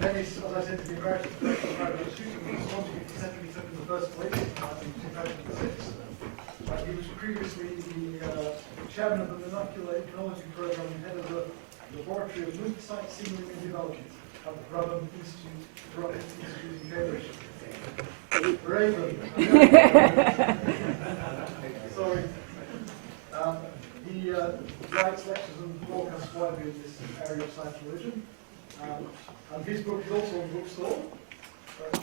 Denis, as I said, to the American Faraday shooting was contributed to century took in the first place in 2006. He was previously the chairman of the Molecular Ethnology Program and head of the Laboratory of Nuke Site Signaling and Development at the Brabham Institute in Cambridge. Raven. Sorry. He writes lectures and broadcasts widely in this area of science religion. And his book is also on bookstall.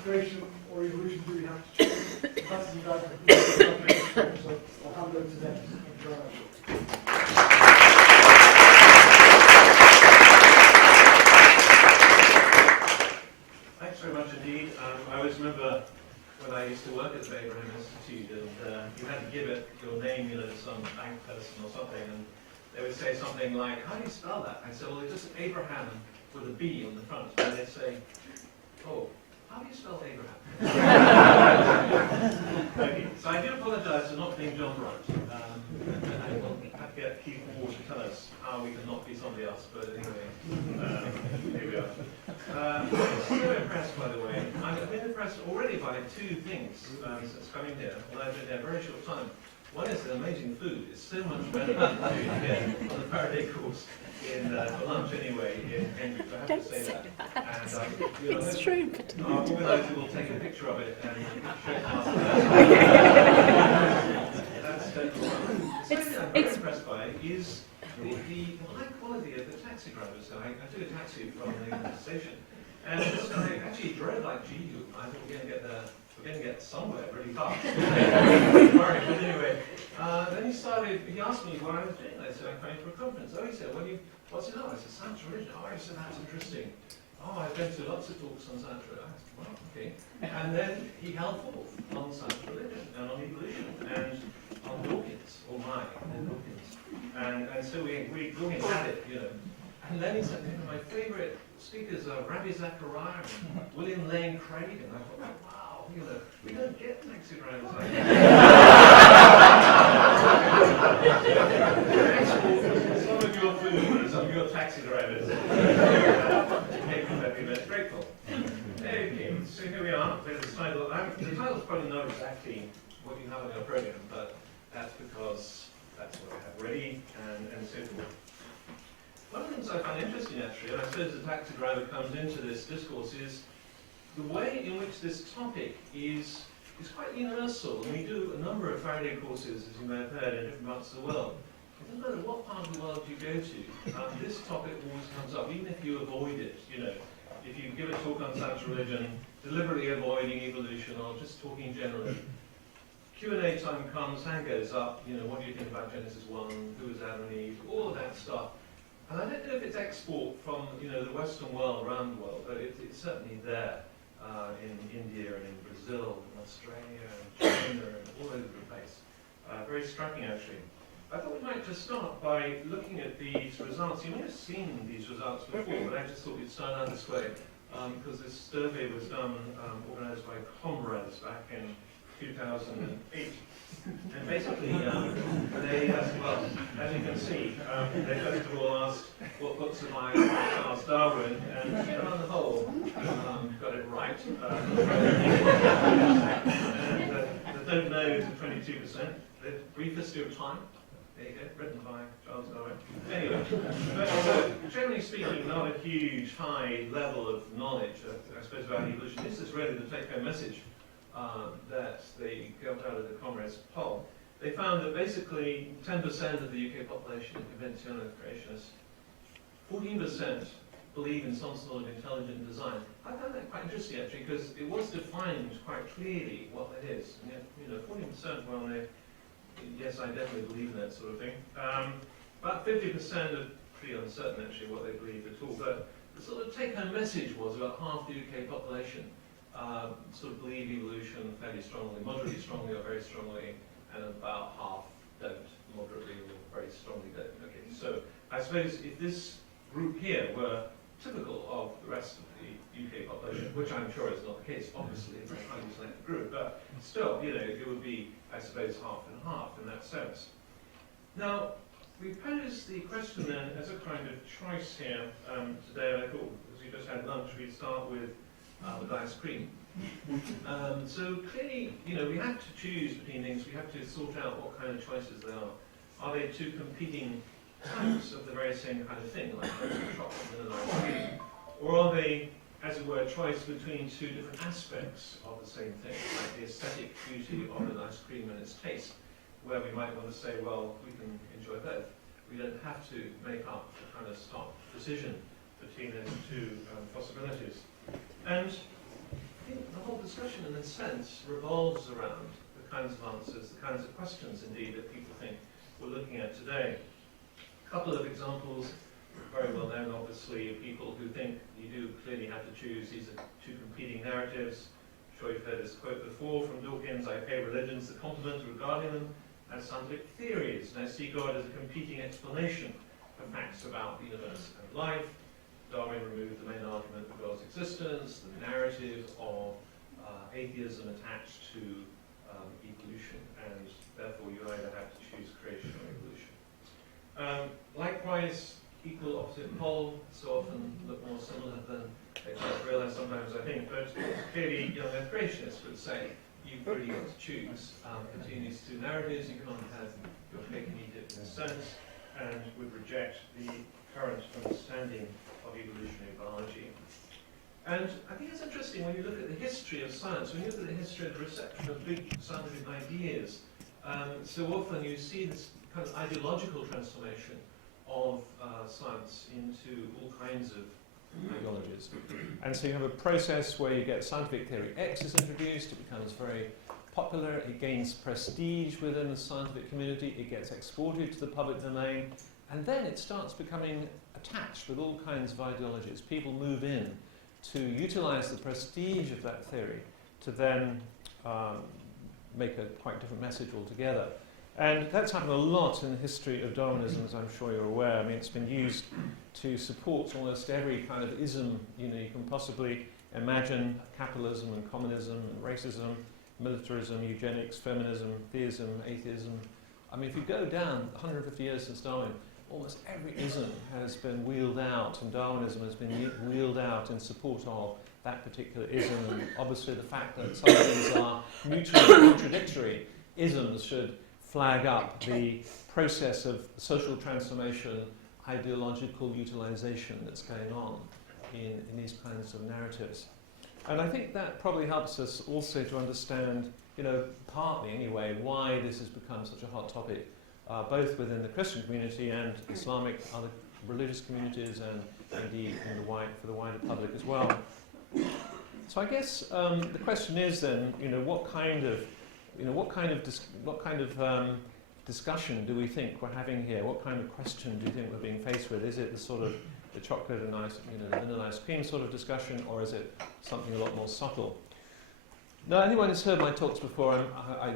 Creation or evolution, do we have to choose? That's the guide for so I'll hand over to them. Thank you very much. Thanks very much indeed. I always remember when I used to work at the Abraham Institute, and you had to give it your name, to some bank person or something, and they would say something like, "How do you spell that?" I said, "Well, it's just Abraham with a B on the front." And they'd say, "Oh, how do you spell Abraham?" Okay, so I do apologise for not being John Wright. I will have to get Keith Ward to tell us how we can not be somebody else, but anyway, here we are. I'm so impressed, by the way. I've been impressed already by two things since coming here, although I've been here a very short time. One is the amazing food. It's so much better than the food here on the Faraday course for lunch anyway in Cambridge. I have to say that. And, it's true. Our organizer will take a picture of it and show it after That's definitely one. The second thing I'm very impressed by is the high quality of the taxi drivers. So I took a taxi from the station, and this guy actually drove like GU. I thought we're going to get somewhere really fast. But anyway, then he asked me what I was doing. I said, "I'm coming for a conference." "Oh," he said, "What's it on?" I said, "Science religion." "Oh," I said, "That's interesting." "Oh, I've been to lots of talks on science religion." I said, "Well, okay." And then he held forth on science religion and on evolution and on Dawkins, and Dawkins. And so we Dawkins had it, And then he said, "My favourite speakers are Rabbi Zachariah and William Lane Craig." And I thought, wow, we don't get taxi drivers like some of your food and some of your taxi drivers. Make me most grateful. Okay, so here we are. There's the title. The title's probably not exactly what you have on your program, but that's because that's what I have ready and so forth. One of the things I find interesting, actually, and I suppose the taxi driver comes into this discourse, is the way in which this topic is quite universal. And we do a number of Faraday courses, as you may have heard, in different parts of the world. It doesn't matter what part of the world you go to, this topic always comes up, even if you avoid it. If you give a talk on science religion, deliberately avoiding evolution or just talking generally, Q&A time comes, hand goes up, what do you think about Genesis 1, who is Adam and Eve, all of that stuff. And I don't know if it's export from the Western world, around the world, but it's certainly there in India and in Brazil and Australia and China and all over the place. Very striking, actually. I thought we might just start by looking at these results. You may have seen these results before, but I just thought we'd start out this way because this survey was done, organised by Comrades back in 2008. And basically, they, well, as you can see, they first of all asked what books have I read Charles Darwin, and on the whole, got it right. And the don't know to 22%. The Brief History of Time, there you go, written by Charles Darwin. Anyway, but generally speaking, not a huge, high level of knowledge, I suppose, about evolution. This is really the take-home message that they got out of the Comrades poll. They found that basically 10% of the UK population are convinced creationists. 14% believe in some sort of intelligent design. I found that quite interesting, actually, because it was defined quite clearly what that is. And yet, 14%, well, yes, I definitely believe in that sort of thing. About 50% are pretty uncertain, actually, what they believe at all. But the sort of take-home message was about half the UK population sort of believe evolution fairly strongly, moderately strongly or very strongly, and about half don't, moderately or very strongly don't. Okay, so I suppose if this group here were typical of the rest of the UK population, which I'm sure is not the case, obviously, it's a highly selected group, but still, it would be, I suppose, half and half in that sense. Now, we posed the question then as a kind of choice here today, and I thought, as we just had lunch, we'd start with ice cream. So clearly, we have to choose between things. We have to sort out what kind of choices they are. Are they two competing types of the very same kind of thing, like chocolate and ice cream? Or are they, as it were, a choice between two different aspects of the same thing, like the aesthetic beauty of an ice cream and its taste, where we might want to say, well, we can enjoy both. We don't have to make up a kind of stark decision between those two possibilities. And I think the whole discussion, in a sense, revolves around the kinds of answers, the kinds of questions, indeed, that people think we're looking at today. A couple of examples, very well known, obviously, of people who think you do clearly have to choose. These are two competing narratives. I'm sure you've heard this quote before from Dawkins: I pay religions the compliment of regarding them as scientific theories, and I see God as a competing explanation for facts about the universe and life. Darwin removed the main argument for God's existence, the narrative of atheism attached to evolution, and therefore you either have to choose creation or evolution. Likewise, equal opposite pole so often look more similar than they quite realise sometimes, I think, but clearly young earth creationists would say you've really got to choose between these two narratives. You can't have your cake and eat it in a sense, and would reject the current understanding of evolutionary biology. And I think it's interesting when you look at the history of science, when you look at the history of the reception of big scientific ideas, so often you see this kind of ideological transformation of science into all kinds of ideologies. And so you have a process where you get scientific theory X is introduced, it becomes very popular, it gains prestige within the scientific community, it gets exported to the public domain, and then it starts becoming attached with all kinds of ideologies. People move in to utilize the prestige of that theory to then make a quite different message altogether. And that's happened a lot in the history of Darwinism, as I'm sure you're aware. I mean, it's been used to support almost every kind of ism you can possibly imagine: capitalism and communism and racism, militarism, eugenics, feminism, theism, atheism. I mean, if you go down 150 years since Darwin, almost every ism has been wheeled out, and Darwinism has been wheeled out in support of that particular ism. And obviously the fact that some things are mutually contradictory isms should flag up the process of social transformation, ideological utilization that's going on in these kinds of narratives. And I think that probably helps us also to understand, partly anyway, why this has become such a hot topic, both within the Christian community and Islamic, other religious communities, and indeed for the wider public as well. So I guess the question is then, what kind of discussion do we think we're having here? What kind of question do you think we're being faced with? Is it the sort of the chocolate and ice, the vanilla ice cream sort of discussion, or is it something a lot more subtle? Now, anyone who's heard my talks before, I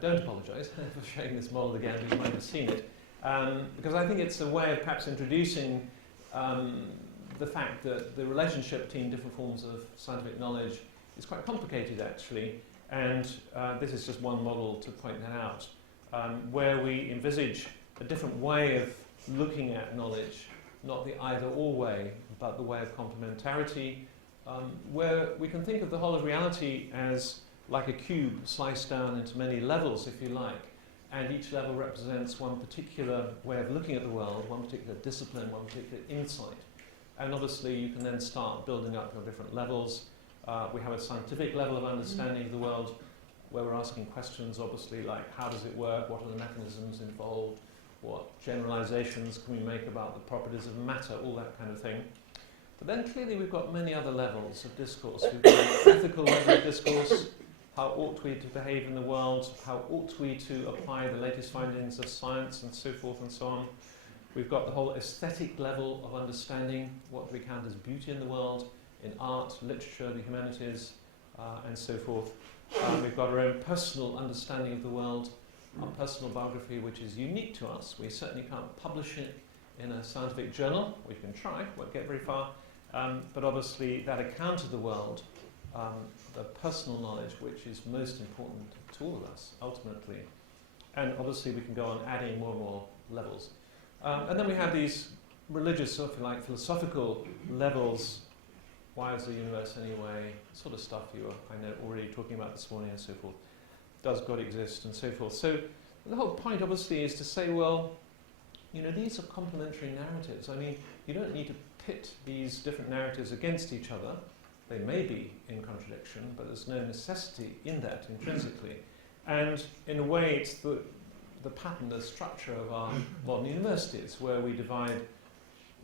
don't apologise for showing this model again, you might have seen it, because I think it's a way of perhaps introducing the fact that the relationship between different forms of scientific knowledge is quite complicated, actually. And this is just one model to point that out, where we envisage a different way of looking at knowledge, not the either-or way, but the way of complementarity, where we can think of the whole of reality as like a cube sliced down into many levels, if you like, and each level represents one particular way of looking at the world, one particular discipline, one particular insight. And obviously you can then start building up your different levels. We have a scientific level of understanding of the world, where we're asking questions, obviously, like how does it work, what are the mechanisms involved, what generalizations can we make about the properties of matter, all that kind of thing. But then clearly we've got many other levels of discourse. We've got the ethical level of discourse. How ought we to behave in the world? How ought we to apply the latest findings of science, and so forth and so on? We've got the whole aesthetic level of understanding. What do we count as beauty in the world, in art, literature, the humanities, and so forth. We've got our own personal understanding of the world, our personal biography, which is unique to us. We certainly can't publish it in a scientific journal. We can try, won't get very far. But obviously that account of the world, the personal knowledge, which is most important to all of us, ultimately. And obviously we can go on adding more and more levels. And then we have these religious, sort of like philosophical levels. Why is the universe anyway? Sort of stuff you were, I know, already talking about this morning and so forth. Does God exist and so forth? So the whole point obviously is to say, well, these are complementary narratives. I mean, you don't need to pit these different narratives against each other. They may be in contradiction, but there's no necessity in that intrinsically. And in a way, it's the pattern, the structure of our modern universities, where we divide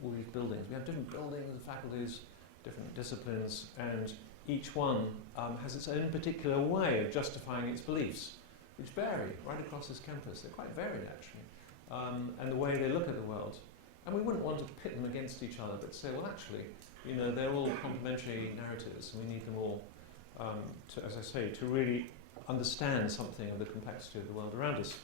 all these buildings. We have different buildings and faculties, different disciplines, and each one has its own particular way of justifying its beliefs, which vary right across this campus. They're quite varied, actually, and the way they look at the world. And we wouldn't want to pit them against each other, but say, well, actually, they're all complementary narratives, and we need them all, to, as I say, to really understand something of the complexity of the world around us.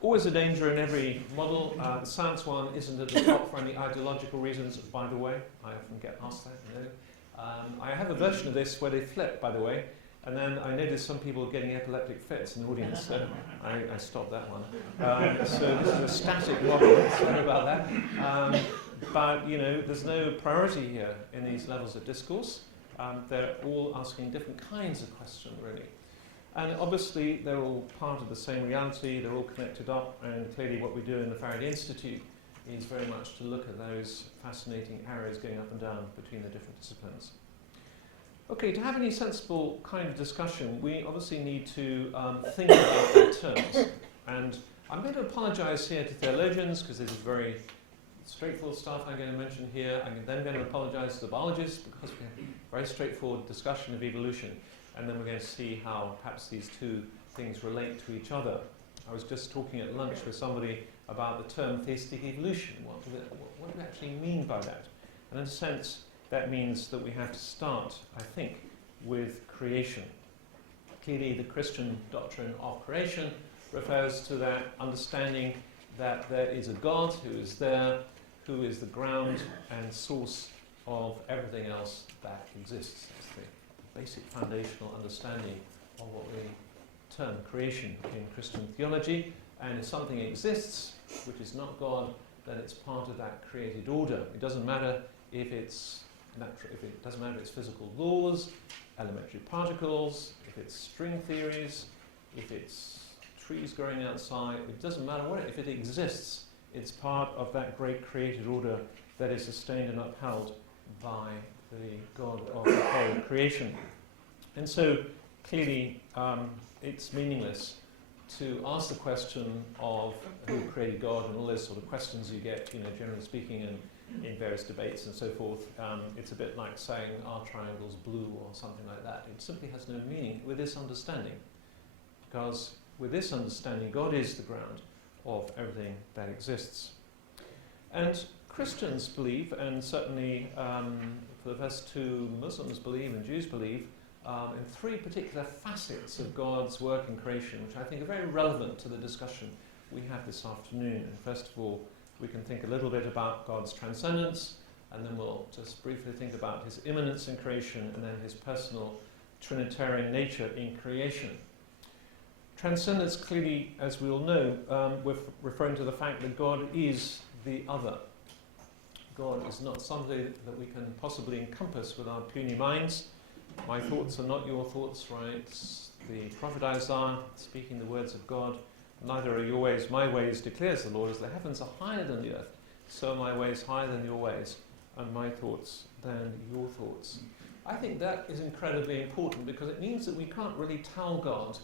Always a danger in every model. The science one isn't at the top for any ideological reasons, by the way. I often get asked that, I have a version of this where they flip, by the way, and then I noticed some people getting epileptic fits in the audience, so I stopped that one. So this is a static model, sorry about that. But, there's no priority here in these levels of discourse. They're all asking different kinds of questions, really. And obviously, they're all part of the same reality, they're all connected up, and clearly what we do in the Faraday Institute is very much to look at those fascinating arrows going up and down between the different disciplines. Okay, to have any sensible kind of discussion, we obviously need to think about their terms. And I'm going to apologize here to theologians, because this is very straightforward stuff I'm going to mention here. I'm then going to apologize to the biologists, because we have a very straightforward discussion of evolution. And then we're going to see how perhaps these two things relate to each other. I was just talking at lunch with somebody about the term theistic evolution. What do we actually mean by that? And in a sense, that means that we have to start, I think, with creation. Clearly, the Christian doctrine of creation refers to that understanding that there is a God who is there, who is the ground and source of everything else that exists. It's the basic foundational understanding of what we term creation in Christian theology. And if something exists which is not God, then it's part of that created order. It doesn't matter if it's physical laws, elementary particles, if it's string theories, if it's trees growing outside. It doesn't matter what. If it exists, it's part of that great created order that is sustained and upheld by the God of the whole creation. And so clearly it's meaningless to ask the question of who created God and all those sort of questions you get, generally speaking, in various debates and so forth. It's a bit like saying, are triangles blue or something like that. It simply has no meaning with this understanding. Because with this understanding, God is the ground of everything that exists. And Christians believe, and certainly for the first two, Muslims believe and Jews believe, in three particular facets of God's work in creation, which I think are very relevant to the discussion we have this afternoon. And first of all, we can think a little bit about God's transcendence, and then we'll just briefly think about his immanence in creation, and then his personal Trinitarian nature in creation. Transcendence, clearly, as we all know, we're referring to the fact that God is the other. God is not somebody that we can possibly encompass with our puny minds. My thoughts are not your thoughts, right? The prophet Isaiah, speaking the words of God, neither are your ways my ways, declares the Lord. As the heavens are higher than the earth, so are my ways higher than your ways, and my thoughts than your thoughts. I think that is incredibly important, because it means that we can't really tell God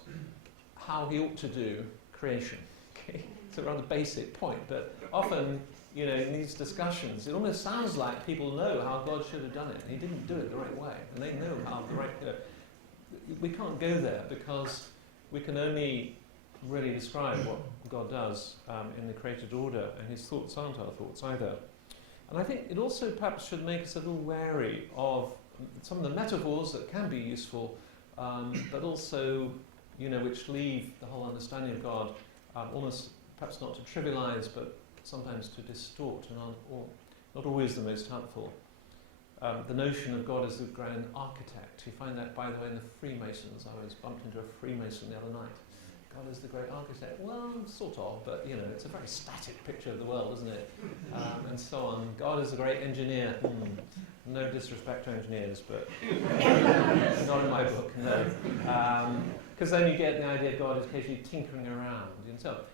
how he ought to do creation. Okay? It's a rather basic point, but often, in these discussions, it almost sounds like people know how God should have done it, and he didn't do it the right way, and they know how the right... we can't go there, because we can only really describe what God does in the created order, and his thoughts aren't our thoughts either. And I think it also perhaps should make us a little wary of some of the metaphors that can be useful, but also, which leave the whole understanding of God almost perhaps not to trivialize, but sometimes to distort, and not always the most helpful. The notion of God as the grand architect. You find that, by the way, in the Freemasons. I was bumped into a Freemason the other night. God is the great architect. Well, sort of, but you know, it's a very static picture of the world, isn't it? And so on. God is the great engineer. No disrespect to engineers, but not in my book, no. Because then you get the idea God is occasionally tinkering around.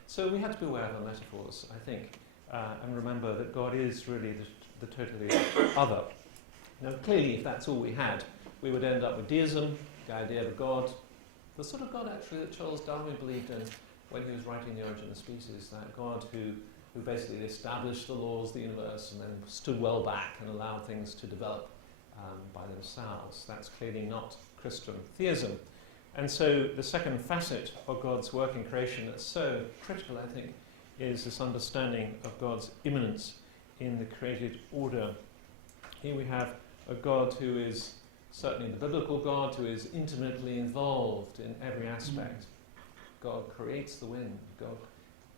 So we have to be aware of our metaphors, I think, and remember that God is really the totally other. Now, clearly, if that's all we had, we would end up with deism, the idea of God, the sort of God actually that Charles Darwin believed in when he was writing The Origin of Species, that God who basically established the laws of the universe and then stood well back and allowed things to develop by themselves. That's clearly not Christian theism. And so the second facet of God's work in creation that's so critical, I think, is this understanding of God's immanence in the created order. Here we have a God who is certainly the biblical God, who is intimately involved in every aspect. God creates the wind. God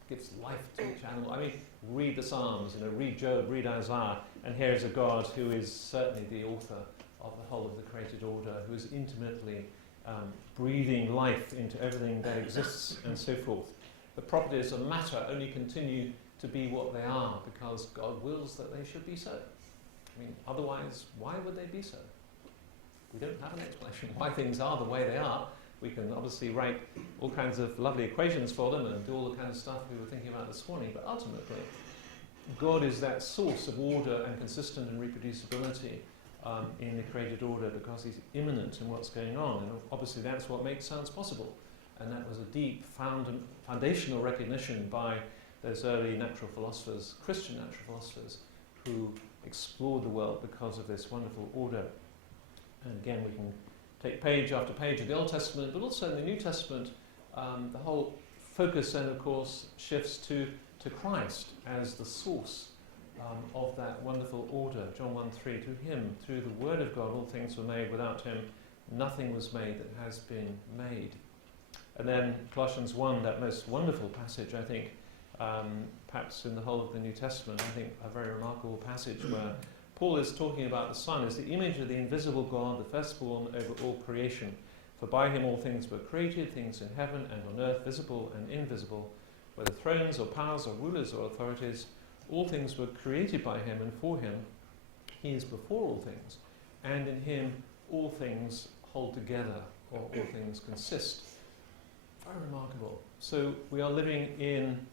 gives life to each animal. I mean, read the Psalms, read Job, read Isaiah, and here is a God who is certainly the author of the whole of the created order, who is intimately breathing life into everything that exists and so forth. The properties of matter only continue to be what they are because God wills that they should be so. I mean, otherwise, why would they be so? We don't have an explanation why things are the way they are. We can obviously write all kinds of lovely equations for them and do all the kind of stuff we were thinking about this morning, but ultimately, God is that source of order and consistent and reproducibility in the created order because he's immanent in what's going on. And obviously that's what makes science possible. And that was a deep foundational recognition by those early natural philosophers, Christian natural philosophers, who explored the world because of this wonderful order. And again, we can take page after page of the Old Testament, but also in the New Testament, the whole focus then, of course, shifts to Christ as the source of that wonderful order. John 1:3, to him, through the word of God, all things were made. Without him, nothing was made that has been made. And then Colossians 1, that most wonderful passage, I think, perhaps in the whole of the New Testament, I think a very remarkable passage where Paul is talking about the Son as the image of the invisible God, the firstborn over all creation. For by him all things were created, things in heaven and on earth, visible and invisible, whether thrones or powers or rulers or authorities, all things were created by him and for him. He is before all things, and in him all things hold together, or all things consist. Very remarkable. So we are living in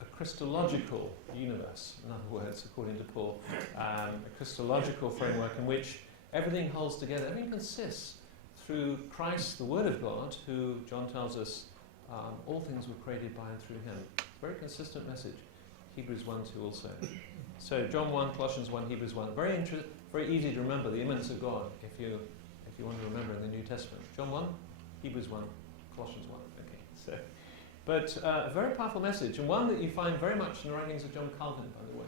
a Christological universe, in other words, according to Paul, a Christological framework in which everything holds together, everything consists through Christ, the Word of God, who, John tells us, all things were created by and through him. Very consistent message. Hebrews 1:2 also. So John 1, Colossians 1, Hebrews 1. Very easy to remember the immanence of God if you want to remember in the New Testament. John 1, Hebrews 1, Colossians 1. Okay. So, but a very powerful message, and one that you find very much in the writings of John Calvin, by the way,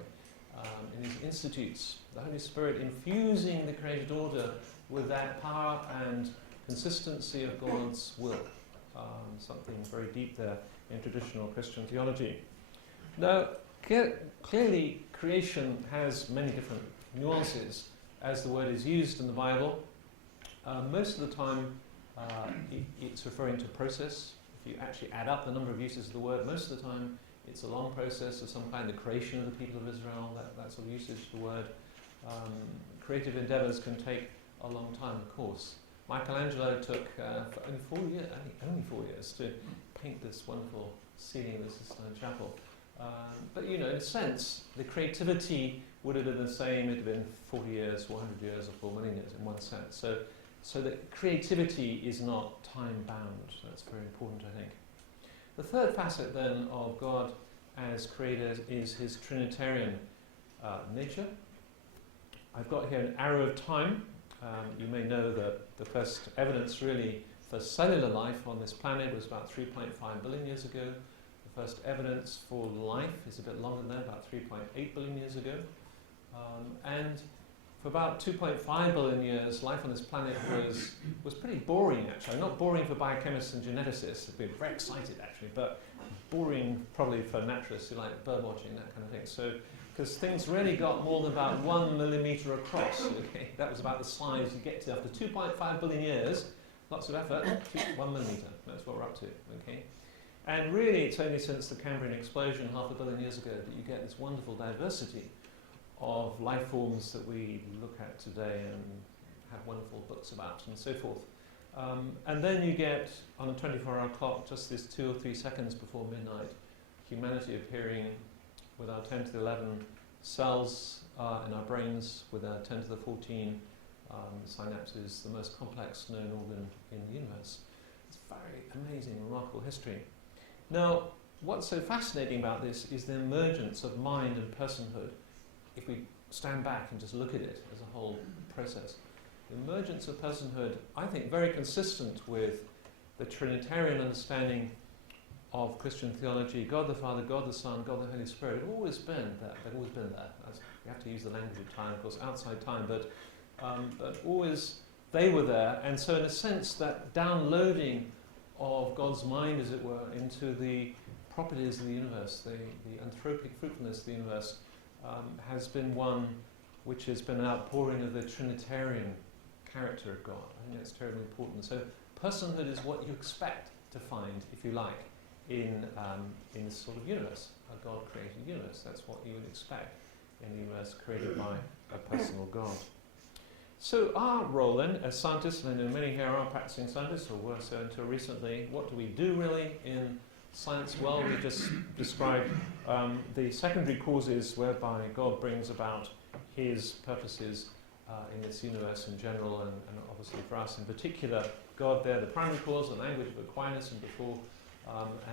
in his Institutes. The Holy Spirit infusing the created order with that power and consistency of God's will. Something very deep there in traditional Christian theology. Now, clearly creation has many different nuances as the word is used in the Bible. Most of the time it's referring to process. If you actually add up the number of uses of the word, most of the time it's a long process of some kind, the creation of the people of Israel, that sort of usage of the word. Creative endeavours can take a long time, of course. Michelangelo took only 4 years to paint this wonderful ceiling of the Sistine Chapel. But in a sense, the creativity would have been the same. It would have been 40 years, 400 years, or 4 million years in one sense. So that creativity is not time-bound. That's very important, I think. The third facet, then, of God as creator is his Trinitarian nature. I've got here an arrow of time. You may know that the first evidence, really, for cellular life on this planet was about 3.5 billion years ago. The first evidence for life is a bit longer than that, about 3.8 billion years ago. And for about 2.5 billion years, life on this planet was pretty boring, actually. Not boring for biochemists and geneticists, they'd be very excited, actually, but boring probably for naturalists who like bird watching, that kind of thing. So, because things really got more than about 1 millimetre across, okay? That was about the size you get to after 2.5 billion years, lots of effort, 1 millimetre, that's what we're up to, okay? And really, it's only since the Cambrian explosion 500 million years ago that you get this wonderful diversity of life forms that we look at today and have wonderful books about and so forth. And then you get, on a 24-hour clock, just this 2 or 3 seconds before midnight, humanity appearing with our 10 to the 11 cells in our brains, with our 10 to the 14 synapses, the most complex known organ in the universe. It's very amazing, remarkable history. Now, what's so fascinating about this is the emergence of mind and personhood. If we stand back and just look at it as a whole process, the emergence of personhood, I think, very consistent with the Trinitarian understanding of Christian theology. God the Father, God the Son, God the Holy Spirit have always been there. They've always been there. You have to use the language of time, of course, outside time, but always they were there. And so, in a sense, that downloading of God's mind, as it were, into the properties of the universe, the anthropic fruitfulness of the universe, has been one which has been an outpouring of the Trinitarian character of God. I think that's terribly important. So personhood is what you expect to find, if you like, in this sort of universe, a God-created universe. That's what you would expect in a universe created by a personal God. So our role then, as scientists, and I know many here are practicing scientists, or were so until recently, what do we do really in science? Well, we just described the secondary causes whereby God brings about his purposes in this universe in general, and obviously for us in particular. God there, the primary cause, the language of Aquinas and before,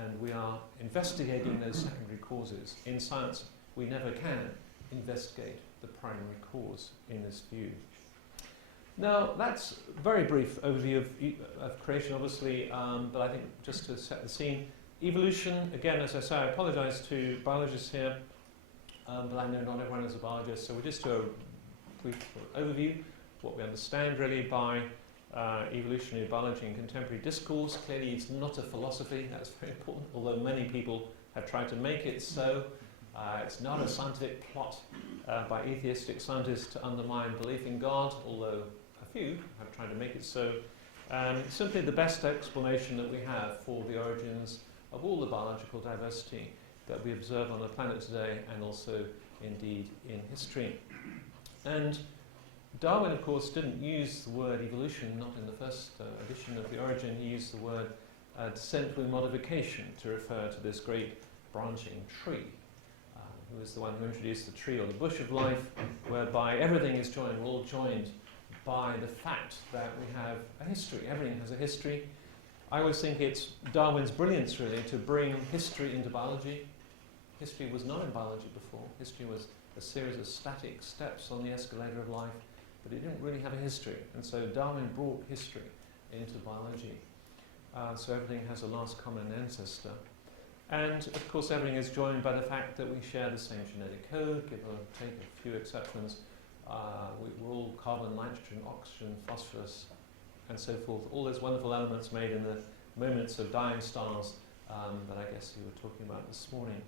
and we are investigating those secondary causes. In science, we never can investigate the primary cause in this view. Now, that's a very brief overview of creation, obviously, but I think just to set the scene, evolution, again, as I say, I apologise to biologists here, but I know not everyone is a biologist, so we'll just do a brief overview, what we understand really by evolutionary biology in contemporary discourse. Clearly it's not a philosophy, that's very important, although many people have tried to make it so. It's not a scientific plot by atheistic scientists to undermine belief in God, although a few have tried to make it so. Simply the best explanation that we have for the origins of all the biological diversity that we observe on the planet today, and also indeed in history. And Darwin, of course, didn't use the word evolution, not in the first edition of The Origin. He used the word descent with modification to refer to this great branching tree. Who was the one who introduced the tree or the bush of life, whereby everything is joined, we're all joined by the fact that we have a history. Everything has a history. I always think it's Darwin's brilliance, really, to bring history into biology. History was not in biology before. History was a series of static steps on the escalator of life, but it didn't really have a history. And so Darwin brought history into biology. So everything has a last common ancestor. And of course everything is joined by the fact that we share the same genetic code, give or take a few exceptions. We're all carbon, nitrogen, oxygen, phosphorus, and so forth. All those wonderful elements made in the moments of dying stars that I guess you were talking about this morning.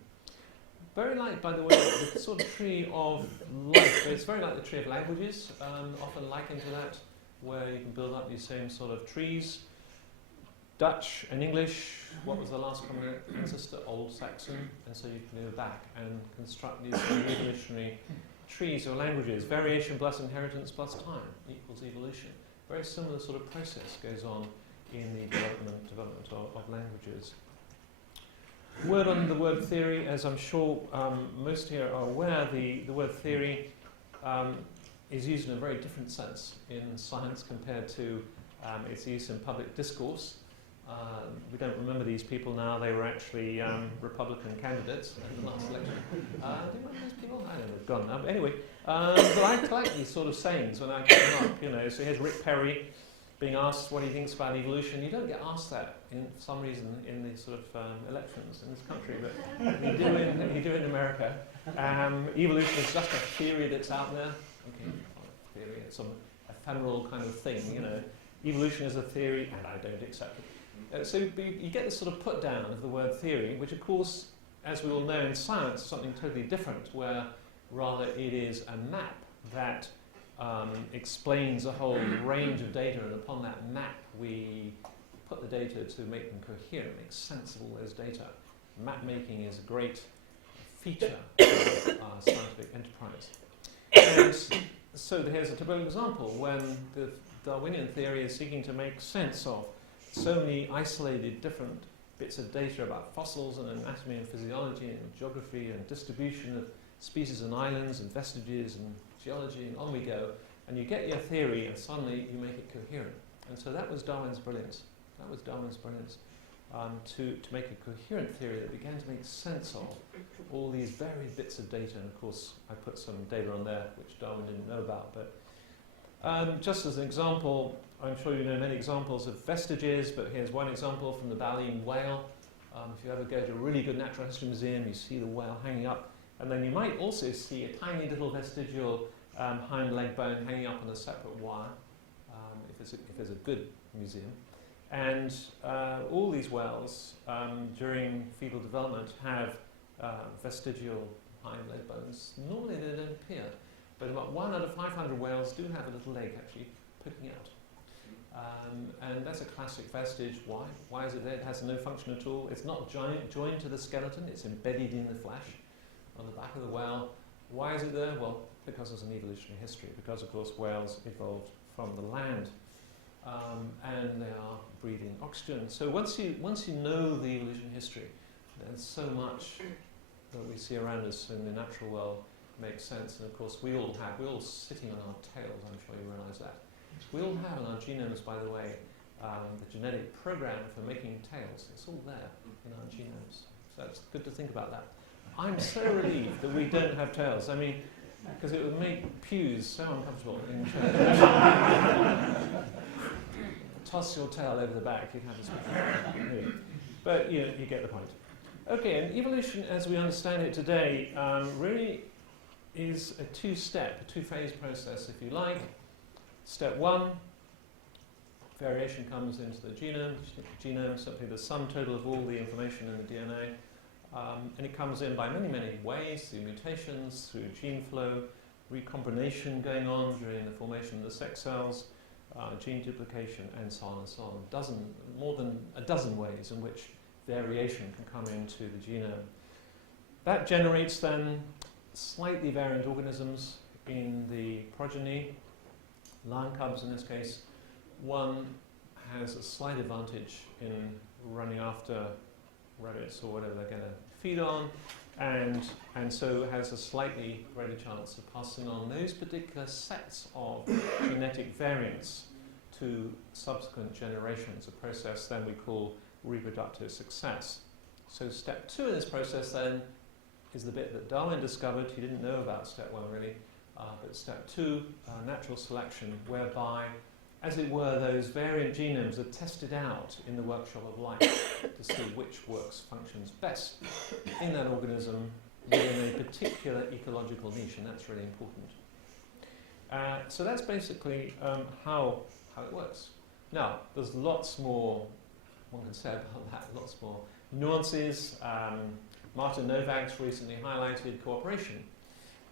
Very like, by the way, the sort of tree of life. It's very like the tree of languages, often likened to that, where you can build up these same sort of trees. Dutch and English, what was the last common ancestor? Old Saxon, and so you can go back and construct these evolutionary trees or languages. Variation plus inheritance plus time equals evolution. Very similar sort of process goes on in the development of languages. Word on the word theory, as I'm sure most here are aware, the word theory is used in a very different sense in science compared to its use in public discourse. We don't remember these people now. They were actually Republican candidates at the last election. Do you remember those people? I don't know, they've gone now. But anyway, but I collect these sort of sayings when I get them up. You know, so here's Rick Perry being asked what he thinks about evolution. You don't get asked that for some reason in these sort of elections in this country, but you do in America. Evolution is just a theory that's out there. Okay, theory. It's some ephemeral kind of thing. You know, evolution is a theory, and I don't accept it. So you get this sort of put down of the word theory, which of course, as we all know in science, is something totally different, where rather it is a map that explains a whole range of data, and upon that map we put the data to make them coherent, make sense of all those data. Map making is a great feature of our scientific enterprise. And so here's a typical example when the Darwinian theory is seeking to make sense of so many isolated different bits of data about fossils and anatomy and physiology and geography and distribution of species and islands and vestiges and geology, and on we go. And you get your theory and suddenly you make it coherent. And so that was Darwin's brilliance. That was Darwin's brilliance, to make a coherent theory that began to make sense of all these varied bits of data. And of course, I put some data on there which Darwin didn't know about. But just as an example, I'm sure you know many examples of vestiges, but here's one example from the baleen whale. If you ever go to a really good natural history museum, you see the whale hanging up. And then you might also see a tiny little vestigial hind leg bone hanging up on a separate wire, if it's a good museum. And all these whales, during fetal development, have vestigial hind leg bones. Normally they don't appear, but about 1 out of 500 whales do have a little leg actually poking out. And that's a classic vestige. Why? Why is it there? It has no function at all. It's not joined to the skeleton, it's embedded in the flesh on the back of the whale. Why is it there? Well, because there's an evolutionary history, because of course whales evolved from the land, and they are breathing oxygen. So once you know the evolutionary history, then so much that we see around us in the natural world makes sense. And of course we're all sitting on our tails, I'm sure you realise that. We all have in our genomes, by the way, the genetic program for making tails. It's all there in our genomes. So it's good to think about that. I'm so relieved that we don't have tails. I mean, because it would make pews so uncomfortable in church. Toss your tail over the back, you'd have this. But you get the point. Okay, and evolution as we understand it today really is a two-phase process, if you like. Step 1, variation comes into the genome, simply the sum total of all the information in the DNA. And it comes in by many, many ways, through mutations, through gene flow, recombination going on during the formation of the sex cells, gene duplication, and so on and so on. More than a dozen ways in which variation can come into the genome. That generates then slightly variant organisms in the progeny. Lion cubs in this case, one has a slight advantage in running after rabbits or whatever they're going to feed on, and so has a slightly greater chance of passing on those particular sets of genetic variants to subsequent generations, a process then we call reproductive success. So step 2 in this process then is the bit that Darwin discovered. He didn't know about step 1 really, but step 2, natural selection, whereby, as it were, those variant genomes are tested out in the workshop of life to see which functions best in that organism within a particular ecological niche, and that's really important. So that's basically how it works. Now, there's lots more one can say about that, lots more nuances. Martin Novak's recently highlighted cooperation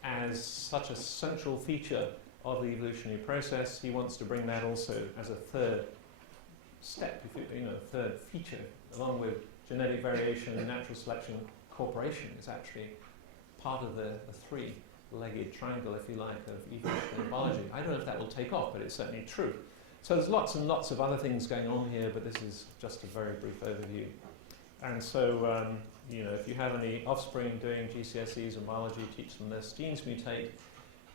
as such a central feature of the evolutionary process. He wants to bring that also as a third step, third feature, along with genetic variation and natural selection. Cooperation is actually part of the three-legged triangle, if you like, of evolutionary biology. I don't know if that will take off, but it's certainly true. So there's lots and lots of other things going on here, but this is just a very brief overview. And so, if you have any offspring doing GCSEs in biology, teach them this. Genes mutate,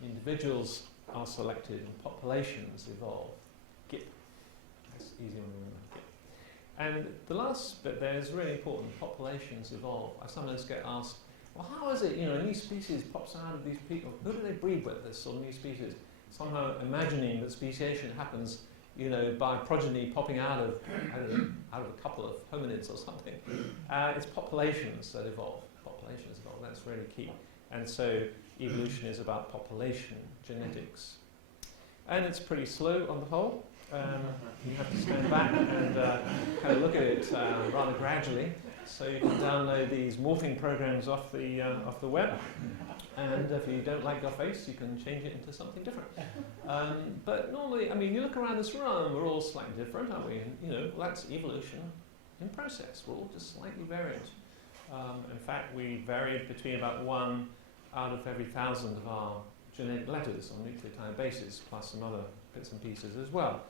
individuals are selected, and populations evolve. GIP. That's easy one to remember. GIP. And the last bit there is really important. Populations evolve. I sometimes get asked, well, how is it, a new species pops out of these people? Who do they breed with, this sort of new species? Somehow imagining that speciation happens, by progeny popping out of, out of a couple of hominids or something. It's populations that evolve. Populations evolve. That's really key. And so evolution is about population genetics. And it's pretty slow on the whole. You have to stand back and kind of look at it rather gradually. So you can download these morphing programs off the web. And if you don't like your face, you can change it into something different. But normally, I mean, you look around this room, we're all slightly different, aren't we? And, you know, well, that's evolution in process. We're all just slightly variant. In fact, we varied between about 1 out of every 1,000 of our genetic letters on a nucleotide basis, plus some other bits and pieces as well.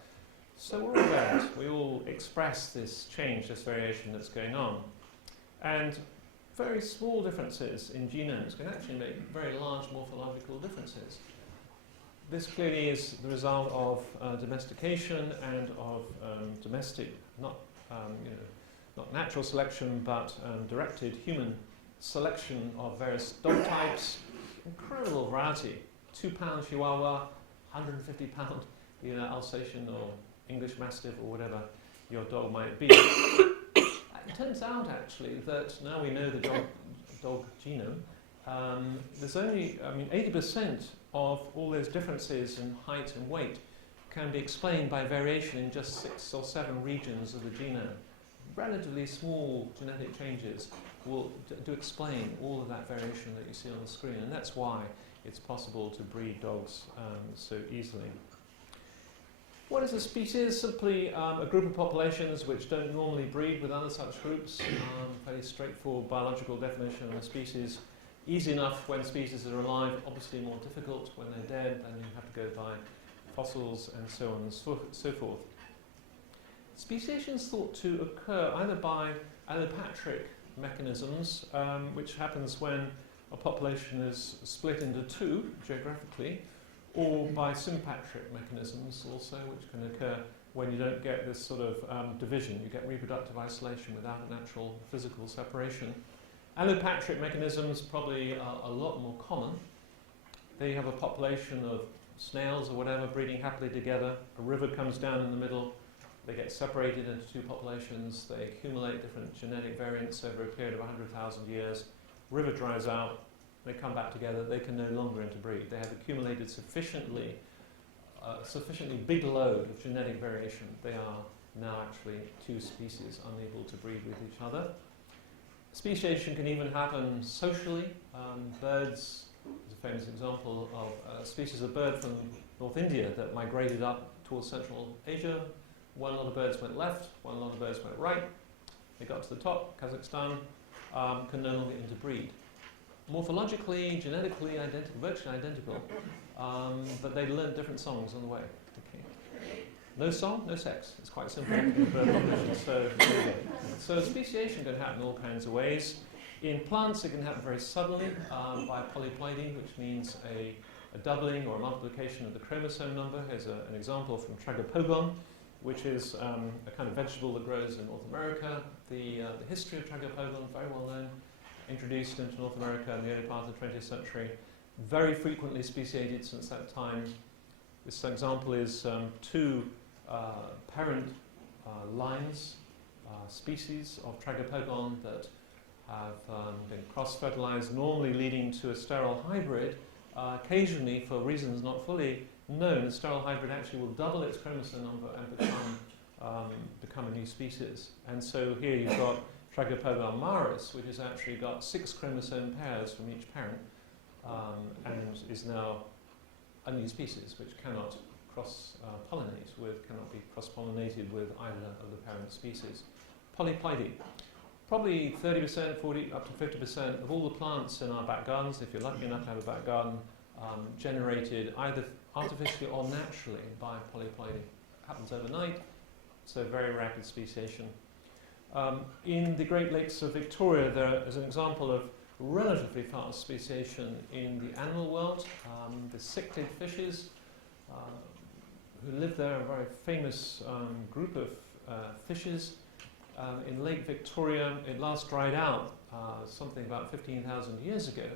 So we're all variant. We all express this change, this variation that's going on. And very small differences in genomes can actually make very large morphological differences. This clearly is the result of domestication and of domestic, not natural selection, but directed human selection of various dog types. Incredible variety. 2-pound Chihuahua, 150-pound, Alsatian or English Mastiff or whatever your dog might be. It turns out actually that now we know the dog genome, there's only, 80% of all those differences in height and weight can be explained by variation in just 6 or 7 regions of the genome. Relatively small genetic changes will do explain all of that variation that you see on the screen, and that's why it's possible to breed dogs so easily. What is a species? Simply a group of populations which don't normally breed with other such groups. Fairly straightforward biological definition of a species. Easy enough when species are alive, obviously more difficult when they're dead, then you have to go by fossils and so on and so forth. Speciation is thought to occur either by allopatric mechanisms, which happens when a population is split into 2 geographically, or by sympatric mechanisms also, which can occur when you don't get this sort of division. You get reproductive isolation without a natural physical separation. Allopatric mechanisms probably are a lot more common. There you have a population of snails or whatever breeding happily together. A river comes down in the middle. They get separated into 2 populations. They accumulate different genetic variants over a period of 100,000 years. River dries out. They come back together. They can no longer interbreed. They have accumulated sufficiently big load of genetic variation. They are now actually 2 species unable to breed with each other. Speciation can even happen socially. Birds is a famous example of a species of bird from North India that migrated up towards Central Asia. One lot of birds went left, one lot of birds went right. They got to the top, Kazakhstan, can no longer interbreed. Morphologically, genetically virtually identical, but they learned different songs on the way. Okay. No song, no sex. It's quite simple in bird populations. So speciation can happen in all kinds of ways. In plants, it can happen very suddenly by polyploidy, which means a doubling or a multiplication of the chromosome number. Here's an example from Tragopogon, which is a kind of vegetable that grows in North America. The history of Tragopogon, very well known, introduced into North America in the early part of the 20th century, very frequently speciated since that time. This example is 2 parent lines, species of Tragopogon that have been cross-fertilized, normally leading to a sterile hybrid. Occasionally, for reasons not fully known, the sterile hybrid actually will double its chromosome number and become a new species. And so here you've got Tragopogon maris, which has actually got 6 chromosome pairs from each parent, and is now a new species which cannot cannot be cross-pollinated with either of the parent species. Polyploidy. Probably 30%, 40, up to 50% of all the plants in our back gardens, if you're lucky enough to have a back garden, generated either artificially or naturally by polyploidy. Happens overnight, so very rapid speciation. In the Great Lakes of Victoria, there is an example of relatively fast speciation in the animal world. The cichlid fishes who live there, a very famous group of fishes. In Lake Victoria, it last dried out something about 15,000 years ago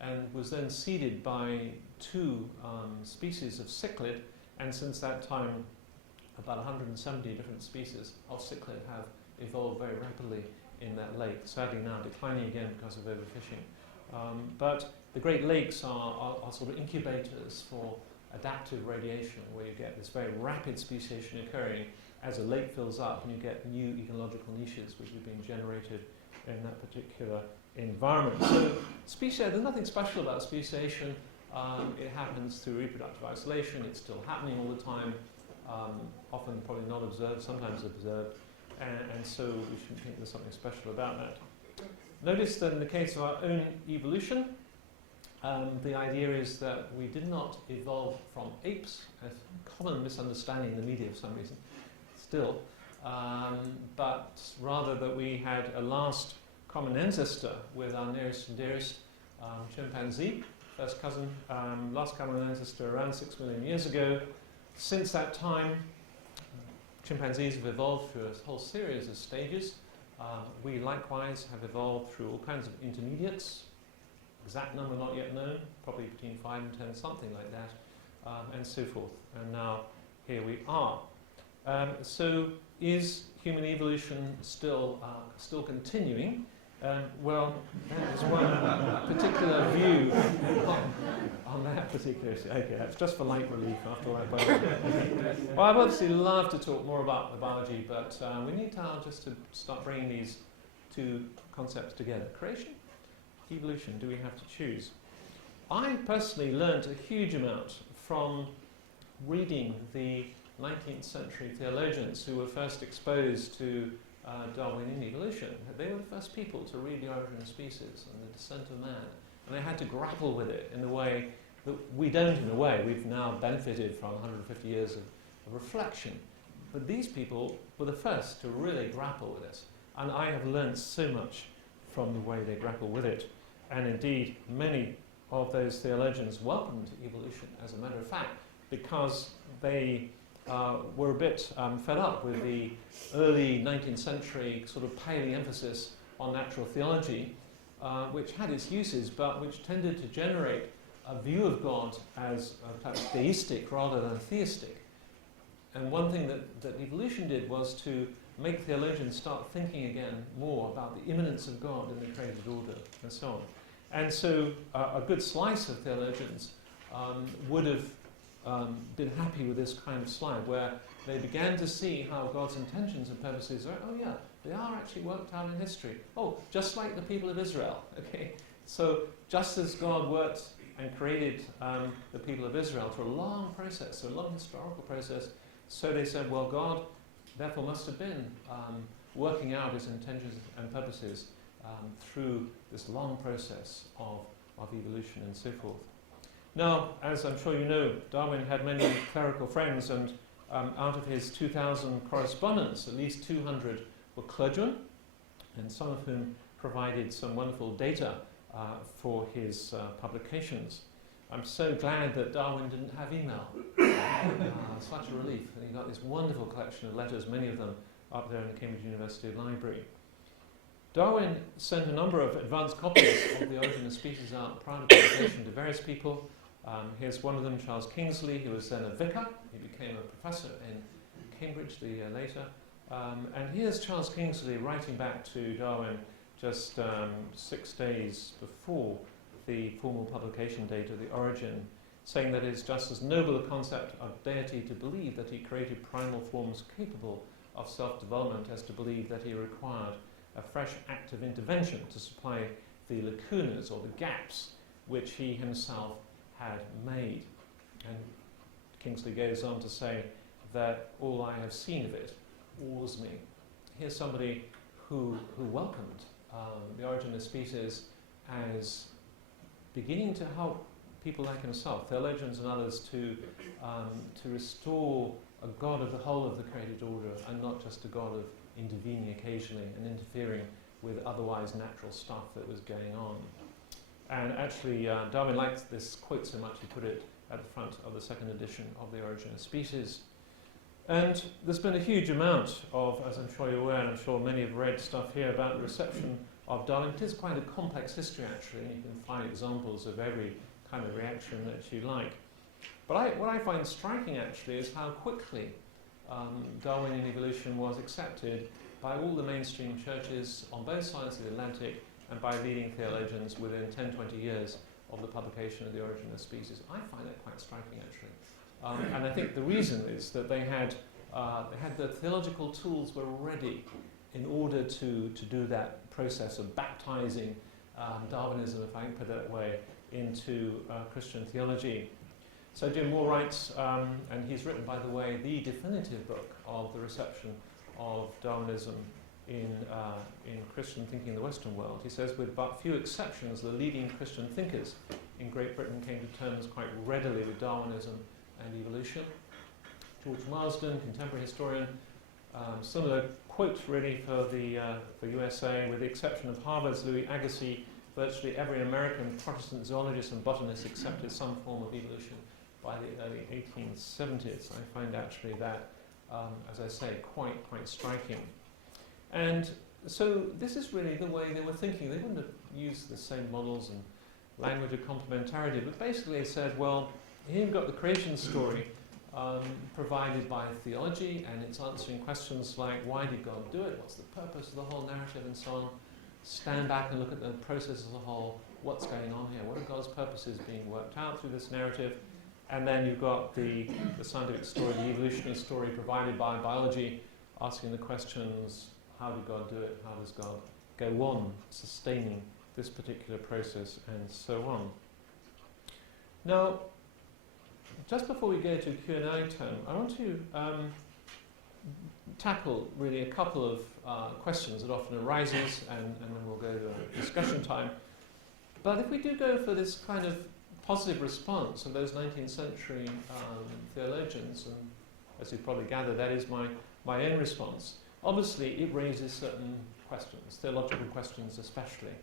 and was then seeded by 2 species of cichlid, and since that time about 170 different species of cichlid have evolved very rapidly in that lake, sadly now declining again because of overfishing. But the Great Lakes are sort of incubators for adaptive radiation, where you get this very rapid speciation occurring as a lake fills up, and you get new ecological niches which are being generated in that particular environment. So speciation, there's nothing special about speciation. It happens through reproductive isolation. It's still happening all the time, often probably not observed, sometimes observed, and so we shouldn't think there's something special about that. Notice that in the case of our own evolution, the idea is that we did not evolve from apes, a common misunderstanding in the media for some reason, still, but rather that we had a last common ancestor with our nearest and dearest chimpanzee, first cousin, last common ancestor around 6 million years ago. Since that time, chimpanzees have evolved through a whole series of stages. We likewise have evolved through all kinds of intermediates, exact number not yet known, probably between 5 and 10, something like that, and so forth. And now here we are. So is human evolution still continuing? Well, that is one particular view on that particular issue. Okay, that's just for light relief after all that. Well, I'd obviously love to talk more about the biology, but we need time just to start bringing these two concepts together. Creation, evolution, do we have to choose? I personally learned a huge amount from reading the 19th century theologians who were first exposed to Darwinian evolution. They were the first people to read The Origin of Species and The Descent of Man, and they had to grapple with it in the way that we don't in a way. We've now benefited from 150 years of reflection, but these people were the first to really grapple with it, and I have learned so much from the way they grapple with it, and indeed many of those theologians welcomed evolution, as a matter of fact, because they were a bit fed up with the early 19th century sort of paley emphasis on natural theology, which had its uses, but which tended to generate a view of God as perhaps theistic rather than theistic. And one thing that evolution did was to make theologians start thinking again more about the immanence of God in the created order and so on. And so a good slice of theologians would have been happy with this kind of slide, where they began to see how God's intentions and purposes are, oh yeah, they are actually worked out in history. Oh, just like the people of Israel, okay? So just as God worked and created the people of Israel through a long process, a long historical process, so they said, well, God therefore must have been working out his intentions and purposes through this long process of evolution and so forth. Now, as I'm sure you know, Darwin had many clerical friends, and out of his 2,000 correspondents, at least 200 were clergymen, and some of whom provided some wonderful data for his publications. I'm so glad that Darwin didn't have email. Such a relief. And he got this wonderful collection of letters, many of them up there in the Cambridge University Library. Darwin sent a number of advanced copies of The Origin of Species out prior to publication to various people. Here's one of them, Charles Kingsley, who was then a vicar. He became a professor in Cambridge the year later. And here's Charles Kingsley writing back to Darwin just 6 days before the formal publication date of The Origin, saying that it's just as noble a concept of deity to believe that he created primal forms capable of self-development as to believe that he required a fresh act of intervention to supply the lacunas or the gaps which he himself had made. And Kingsley goes on to say that all I have seen of it awes me. Here's somebody who welcomed The Origin of Species as beginning to help people like himself, theologians and others, to restore a God of the whole of the created order and not just a God of intervening occasionally and interfering with otherwise natural stuff that was going on. And actually, Darwin liked this quote so much he put it at the front of the second edition of The Origin of Species. And there's been a huge amount of, as I'm sure you're aware, and I'm sure many have read stuff here about the reception of Darwin. It is quite a complex history, actually, and you can find examples of every kind of reaction that you like. But what I find striking, actually, is how quickly Darwinian evolution was accepted by all the mainstream churches on both sides of the Atlantic and by leading theologians within 10, 20 years of the publication of The Origin of Species. I find that quite striking, actually. And I think the reason is that they had the theological tools were ready in order to do that process of baptizing Darwinism, if I can put it that way, into Christian theology. So Jim Moore writes, and he's written, by the way, the definitive book of the reception of Darwinism in Christian thinking in the Western world. He says, with but few exceptions, the leading Christian thinkers in Great Britain came to terms quite readily with Darwinism and evolution. George Marsden, contemporary historian, similar quote really for USA, with the exception of Harvard's Louis Agassiz, virtually every American Protestant zoologist and botanist accepted some form of evolution by the early 1870s. I find actually that, as I say, quite striking. And so this is really the way they were thinking. They wouldn't have used the same models and language of complementarity, but basically they said, well, here you've got the creation story provided by theology, and it's answering questions like, why did God do it? What's the purpose of the whole narrative, and so on. Stand back and look at the process as a whole. What's going on here? What are God's purposes being worked out through this narrative? And then you've got the scientific story, the evolutionary story provided by biology, asking the questions, how did God do it? How does God go on sustaining this particular process, and so on. Now, just before we go to Q&A term, I want to tackle really a couple of questions that often arises, and then we'll go to a discussion time. But if we do go for this kind of positive response of those 19th century theologians, and as you probably gather, that is my own response. Obviously, it raises certain questions, theological questions especially.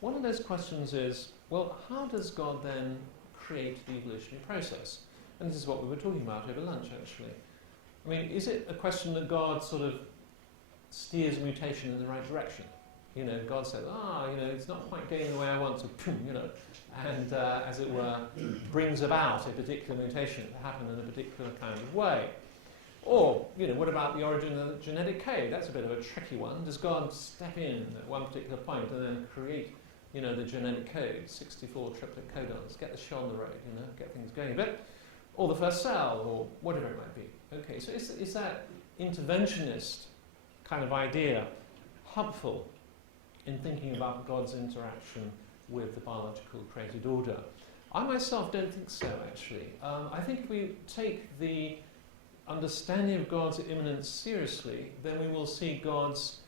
One of those questions is, well, how does God then create the evolutionary process? And this is what we were talking about over lunch, actually. I mean, is it a question that God sort of steers mutation in the right direction? You know, God said, it's not quite going the way I want to, and as it were, brings about a particular mutation to happen in a particular kind of way. Or, what about the origin of the genetic code? That's a bit of a tricky one. Does God step in at one particular point and then create, the genetic code, 64 triplet codons, get the show on the road, get things going a bit? Or the first cell, or whatever it might be. Okay, so is that interventionist kind of idea helpful in thinking about God's interaction with the biological created order? I myself don't think so, actually. I think if we take the understanding of God's immanence seriously, then we will see God's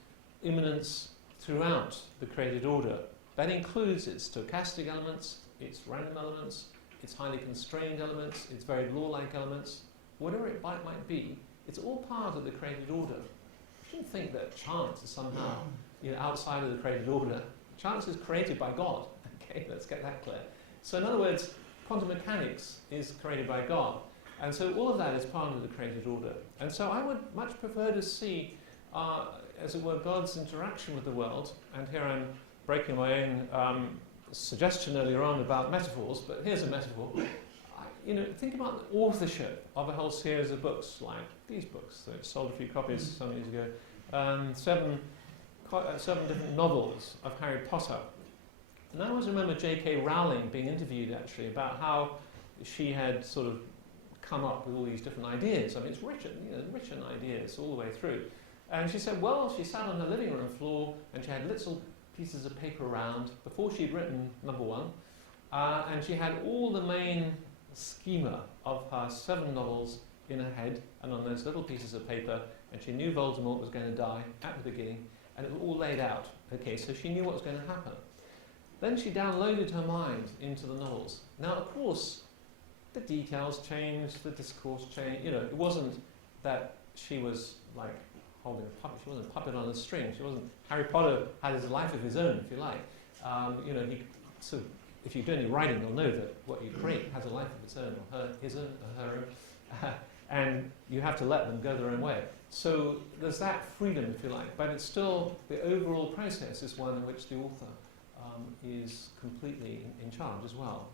immanence throughout the created order. That includes its stochastic elements, its random elements, its highly constrained elements, its very law-like elements, whatever it might be. It's all part of the created order. You shouldn't think that chance is somehow outside of the created order. Chance is created by God. Okay, let's get that clear. So in other words, quantum mechanics is created by God. And so all of that is part of the created order. And so I would much prefer to see, as it were, God's interaction with the world. And here I'm breaking my own suggestion earlier on about metaphors, but here's a metaphor. Think about the authorship of a whole series of books, like these books. They sold a few copies some years ago. 7 different novels of Harry Potter. And I always remember J.K. Rowling being interviewed, actually, about how she had sort of come up with all these different ideas. I mean, it's rich in ideas all the way through. And she said, well, she sat on her living room floor and she had little pieces of paper around before she'd written number 1. And she had all the main schema of her 7 novels in her head and on those little pieces of paper. And she knew Voldemort was going to die at the beginning. And it was all laid out. Okay, so she knew what was going to happen. Then she downloaded her mind into the novels. Now, of course, the details changed, the discourse changed. It wasn't that she was like holding a puppet. She wasn't a puppet on a string. She wasn't. Harry Potter had his life of his own, if you like. If you do any writing, you'll know that what you create has a life of its own, or his own, or her own, and you have to let them go their own way. So there's that freedom, if you like, but it's still the overall process is one in which the author is completely in charge as well.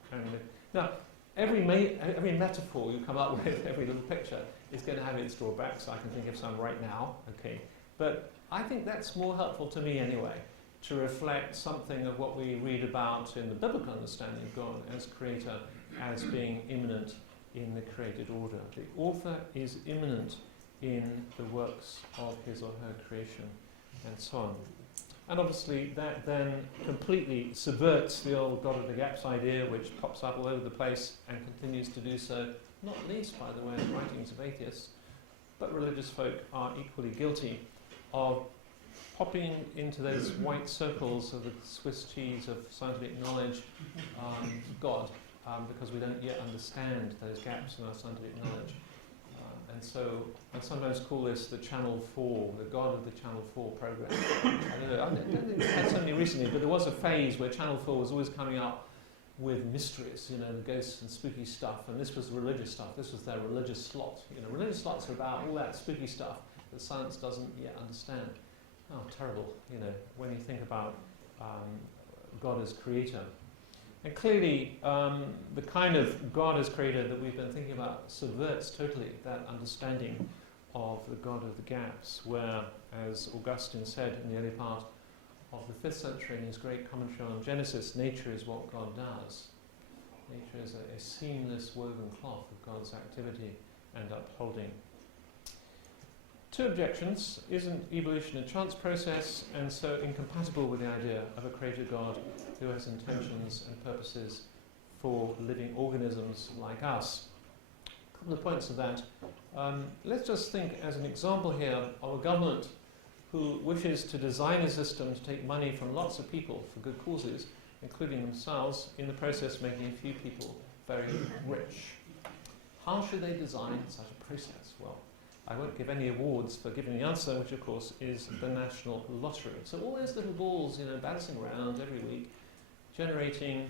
Now, every metaphor you come up with, every little picture, is going to have its drawbacks. I can think of some right now, okay. But I think that's more helpful to me anyway, to reflect something of what we read about in the biblical understanding of God as creator, as being immanent in the created order. The author is immanent in the works of his or her creation, and so on. And obviously that then completely subverts the old God of the gaps idea, which pops up all over the place and continues to do so, not least, by the way, in the writings of atheists, but religious folk are equally guilty of popping into those white circles of the Swiss cheese of scientific knowledge, God, because we don't yet understand those gaps in our scientific knowledge. And so I sometimes call this the Channel 4, the God of the Channel 4 program. I don't think we've had so many recently, but there was a phase where Channel 4 was always coming up with mysteries, you know, the ghosts and spooky stuff, and this was religious stuff. This was their religious slot. You know, religious slots are about all that spooky stuff that science doesn't yet understand. Oh, terrible, you know, when you think about God as creator. And clearly, the kind of God as creator that we've been thinking about subverts totally that understanding of the God of the gaps, where, as Augustine said in the early part of the 5th century in his great commentary on Genesis, nature is what God does. Nature is a seamless woven cloth of God's activity and upholding. 2 objections. Isn't evolution a chance process, and so incompatible with the idea of a creator God who has intentions and purposes for living organisms like us? A couple of points of that. Let's just think as an example here of a government who wishes to design a system to take money from lots of people for good causes, including themselves, in the process making a few people very rich. How should they design such a process? Well, I won't give any awards for giving the answer, which of course is the national lottery. So all those little balls, you know, bouncing around every week, generating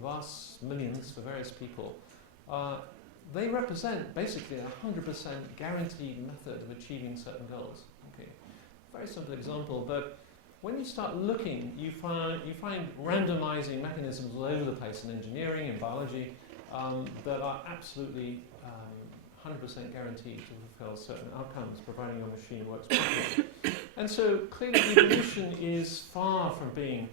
vast millions for various people, they represent basically a 100% guaranteed method of achieving certain goals. Okay, very simple example, but when you start looking, you find randomizing mechanisms all over the place in engineering and biology that are absolutely 100% guaranteed to fulfill certain outcomes, providing your machine works properly. And so clearly evolution is far from being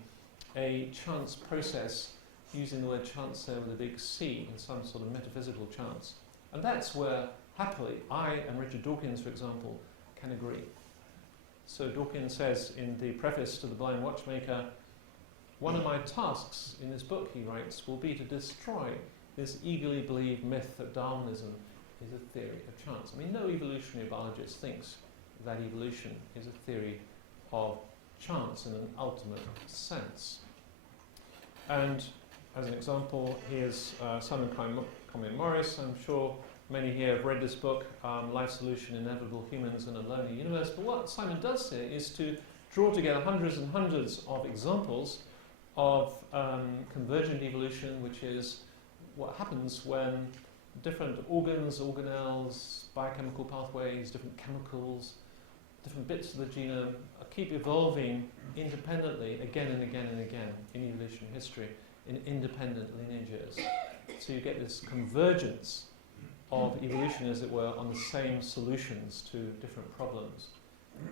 a chance process, using the word chance there with a big C, in some sort of metaphysical chance. And that's where, happily, I and Richard Dawkins, for example, can agree. So Dawkins says in the preface to The Blind Watchmaker, one of my tasks in this book, he writes, will be to destroy this eagerly believed myth that Darwinism is a theory of chance. I mean, no evolutionary biologist thinks that evolution is a theory of chance in an ultimate sense. And as an example, here's Simon Conway Morris. I'm sure many here have read this book, Life Solution, Inevitable Humans in a Lonely Universe. But what Simon does here is to draw together hundreds and hundreds of examples of convergent evolution, which is what happens when different organs, organelles, biochemical pathways, different chemicals, different bits of the genome keep evolving independently again and again and again in evolutionary history in independent lineages. So you get this convergence of evolution, as it were, on the same solutions to different problems.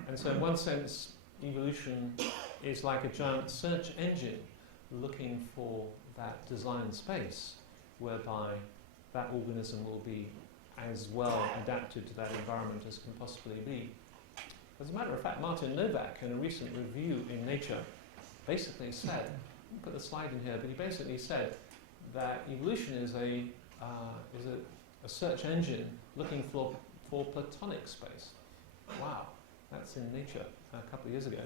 And so in one sense, evolution is like a giant search engine looking for that design space whereby that organism will be as well adapted to that environment as can possibly be. As a matter of fact, Martin Novak, in a recent review in Nature, basically said, I'll put the slide in here, but he basically said that evolution is a search engine looking for platonic space. Wow, that's in Nature a couple of years ago.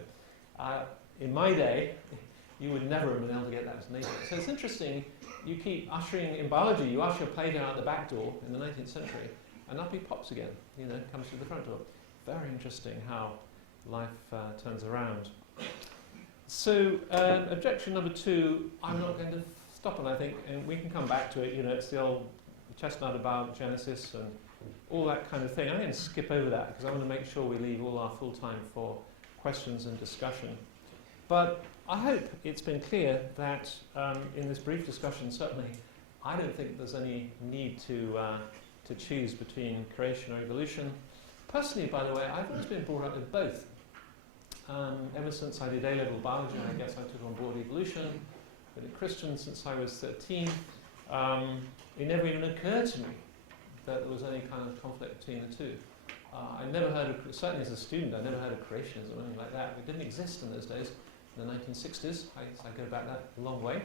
In my day, you would never have been able to get that to Nature. So it's interesting, you keep ushering, in biology, you usher a Plato out the back door in the 19th century, and up he pops again, you know, comes through the front door. Very interesting how life turns around. So objection number 2, I'm not going to stop on, I think, and we can come back to it. You know, it's the old chestnut about Genesis and all that kind of thing. I'm going to skip over that because I want to make sure we leave all our full time for questions and discussion. But I hope it's been clear that in this brief discussion, certainly, I don't think there's any need to choose between creation or evolution. Personally, by the way, I've always been brought up with both. Ever since I did A-level biology, I guess I took on board evolution. Been a Christian since I was 13. It never even occurred to me that there was any kind of conflict between the two. I never heard of, certainly as a student, I never heard of creationism or anything like that. It didn't exist in those days, in the 1960s. I go back that a long way.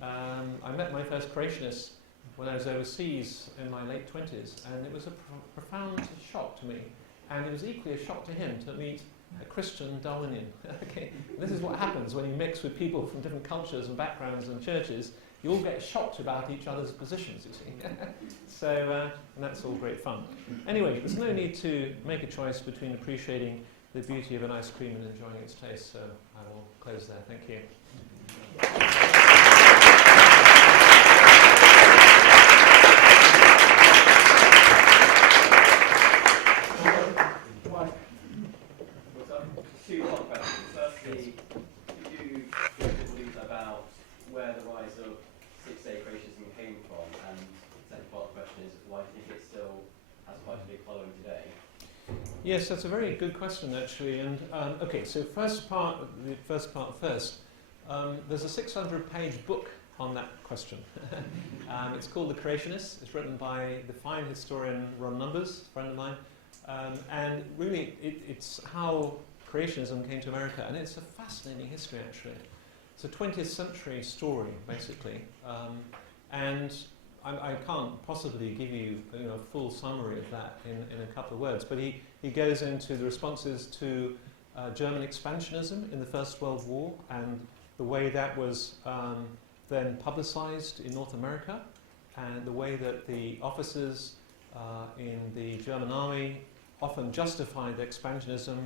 I met my first creationists when I was overseas in my late 20s, and it was a profound shock to me. And it was equally a shock to him to meet a Christian Darwinian. Okay, this is what happens when you mix with people from different cultures and backgrounds and churches. You all get shocked about each other's positions, you see. So, and that's all great fun. Anyway, there's no need to make a choice between appreciating the beauty of an ice cream and enjoying its taste, so I will close there. Thank you. Two hot questions. Firstly, could you give a little about where the rise of six-day creationism came from? And the second part of the question is, why do you think it still has quite a big following today? Yes, that's a very good question, actually. And okay, so the first part first. There's a 600-page book on that question. It's called The Creationists. It's written by the fine historian Ron Numbers, a friend of mine. And really, it's how creationism came to America, and it's a fascinating history, actually. It's a 20th century story, basically, and I can't possibly give you, a full summary of that in a couple of words, but he goes into the responses to German expansionism in the First World War, and the way that was then publicized in North America, and the way that the officers in the German army often justified expansionism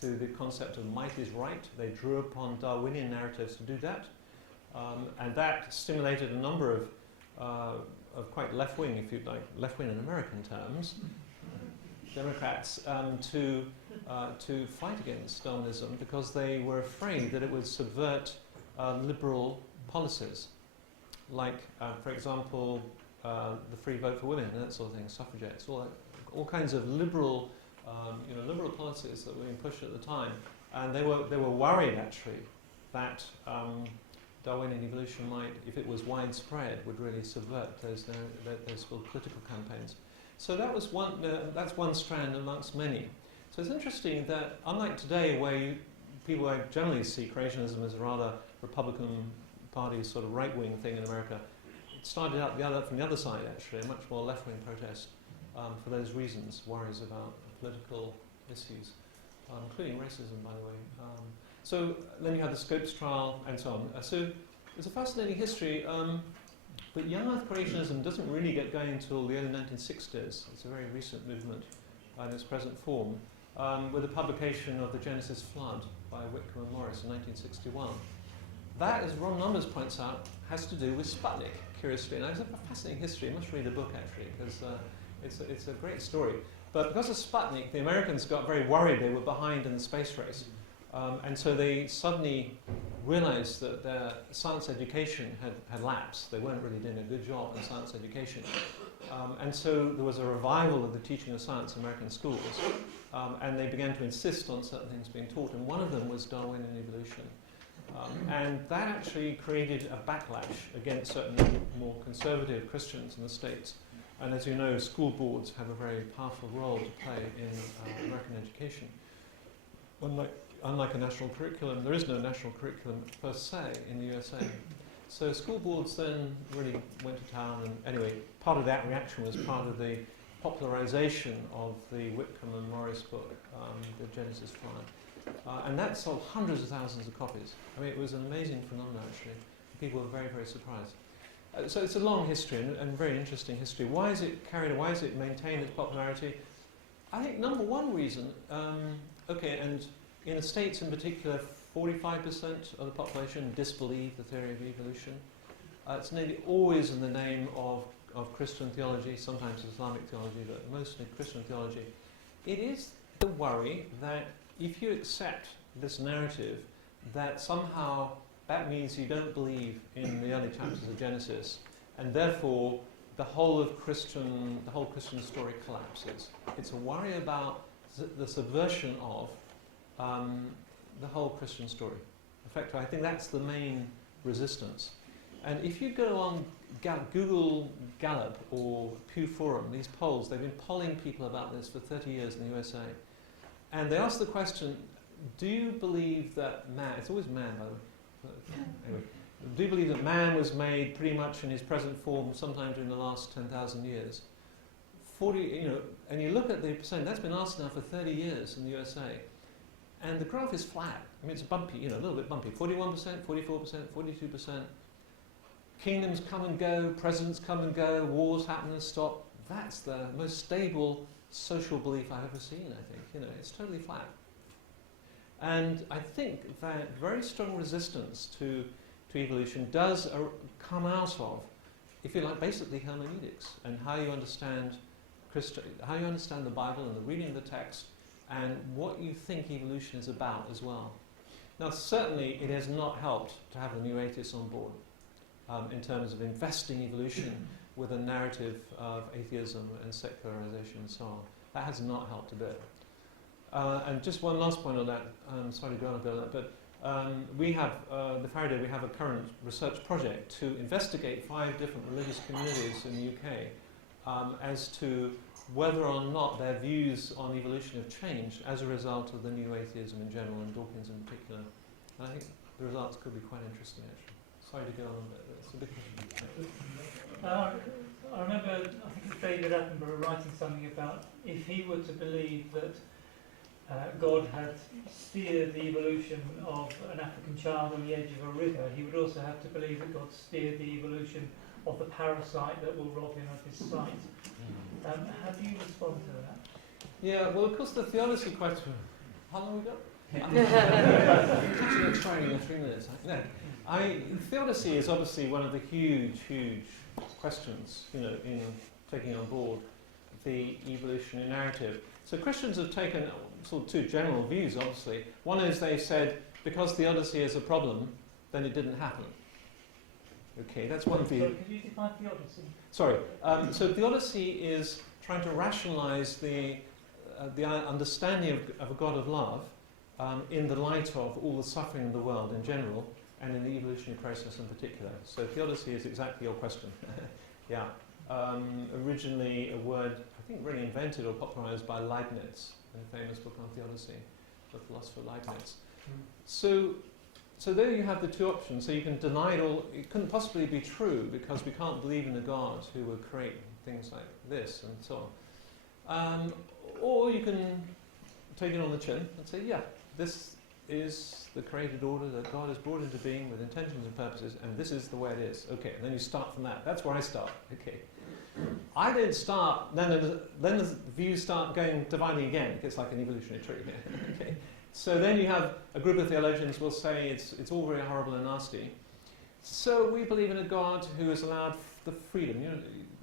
to the concept of might is right. They drew upon Darwinian narratives to do that. And that stimulated a number of quite left-wing, if you'd like, left-wing in American terms, Democrats, to fight against Darwinism because they were afraid that it would subvert liberal policies, like, for example, the free vote for women and that sort of thing, suffragettes, all kinds of liberal liberal policies that were being pushed at the time, and they were worried actually that Darwinian evolution might, if it was widespread, would really subvert those political campaigns. So that was that's one strand amongst many. So it's interesting that unlike today, where people generally see creationism as a rather Republican Party sort of right-wing thing in America, it started out from the other side actually, a much more left-wing protest for those reasons, worries about political issues, including racism, by the way. So then you have the Scopes trial and so on. So it's a fascinating history, but young Earth creationism doesn't really get going until the early 1960s. It's a very recent movement in its present form, with the publication of The Genesis Flood by Whitcomb and Morris in 1961. That, as Ron Numbers points out, has to do with Sputnik, curiously. And it's a fascinating history. You must read the book, actually, because it's a great story. But because of Sputnik, the Americans got very worried they were behind in the space race. And so they suddenly realized that their science education had lapsed. They weren't really doing a good job in science education. And so there was a revival of the teaching of science in American schools. And they began to insist on certain things being taught. And one of them was Darwinian evolution. And that actually created a backlash against certain more conservative Christians in the States. And as you know, school boards have a very powerful role to play in American education. Unlike a national curriculum, there is no national curriculum per se in the USA. So school boards then really went to town, and anyway, part of that reaction was part of the popularization of the Whitcomb and Morris book, The Genesis Flood. And that sold hundreds of thousands of copies. I mean, it was an amazing phenomenon, actually. People were very, very surprised. So it's a long history and very interesting history. Why is it carried on? Why has it maintained its popularity? I think number one reason, and in the States in particular, 45% of the population disbelieve the theory of evolution. It's nearly always in the name of Christian theology, sometimes Islamic theology, but mostly Christian theology. It is the worry that if you accept this narrative, that somehow that means you don't believe in the early chapters of Genesis, and therefore the whole Christian story collapses. It's a worry about the subversion of the whole Christian story. In fact, I think that's the main resistance. And if you go on Google Gallup or Pew Forum, these polls, they've been polling people about this for 30 years in the USA. And they ask the question, do you believe that man, it's always man by the way, anyway, do you believe that man was made pretty much in his present form sometime during the last 10,000 years? 40, and you look at the percent, that's been asked now for 30 years in the USA. And the graph is flat. I mean, it's bumpy, a little bit bumpy. 41%, 44%, 42%. Kingdoms come and go, presidents come and go, wars happen and stop. That's the most stable social belief I've ever seen, I think. It's totally flat. And I think that very strong resistance to evolution does come out of, if you like, basically hermeneutics and how you understand the Bible and the reading of the text and what you think evolution is about as well. Now, certainly it has not helped to have the new atheists on board in terms of investing evolution with a narrative of atheism and secularization and so on. That has not helped a bit. And just one last point on that, sorry to go on a bit on that, but we have, the Faraday, we have a current research project to investigate 5 different religious communities in the UK as to whether or not their views on evolution have changed as a result of the new atheism in general and Dawkins in particular. And I think the results could be quite interesting, actually. Sorry to go on a bit, but it's a big question. I remember, I think it's David Attenborough writing something about if he were to believe that God had steered the evolution of an African child on the edge of a river, he would also have to believe that God steered the evolution of the parasite that will rob him of his sight. How do you respond to that? Yeah, well, of course, the theodicy question. How long have we got? Catching a train in 3 minutes. No, theodicy is obviously one of the huge questions, in taking on board the evolutionary narrative. So Christians have taken sort of 2 general views, obviously. One is they said, because theodicy is a problem, then it didn't happen. Okay, that's one view. Sorry, could you define theodicy? Sorry. So theodicy is trying to rationalize the understanding of a God of love in the light of all the suffering in the world in general and in the evolutionary process in particular. So theodicy is exactly your question. Yeah. Originally a word, I think, really invented or popularized by Leibniz in a famous book on theodicy, the philosopher Leibniz. So there you have the 2 options. So you can deny it all. It couldn't possibly be true because we can't believe in a God who would create things like this and so on. Or you can take it on the chin and say, yeah, this is the created order that God has brought into being with intentions and purposes, and this is the way it is. Okay, and then you start from that. That's where I start. Okay. I don't start, then the views start dividing again. It gets like an evolutionary tree. Okay. So then you have a group of theologians will say it's all very horrible and nasty. So we believe in a God who has allowed the freedom,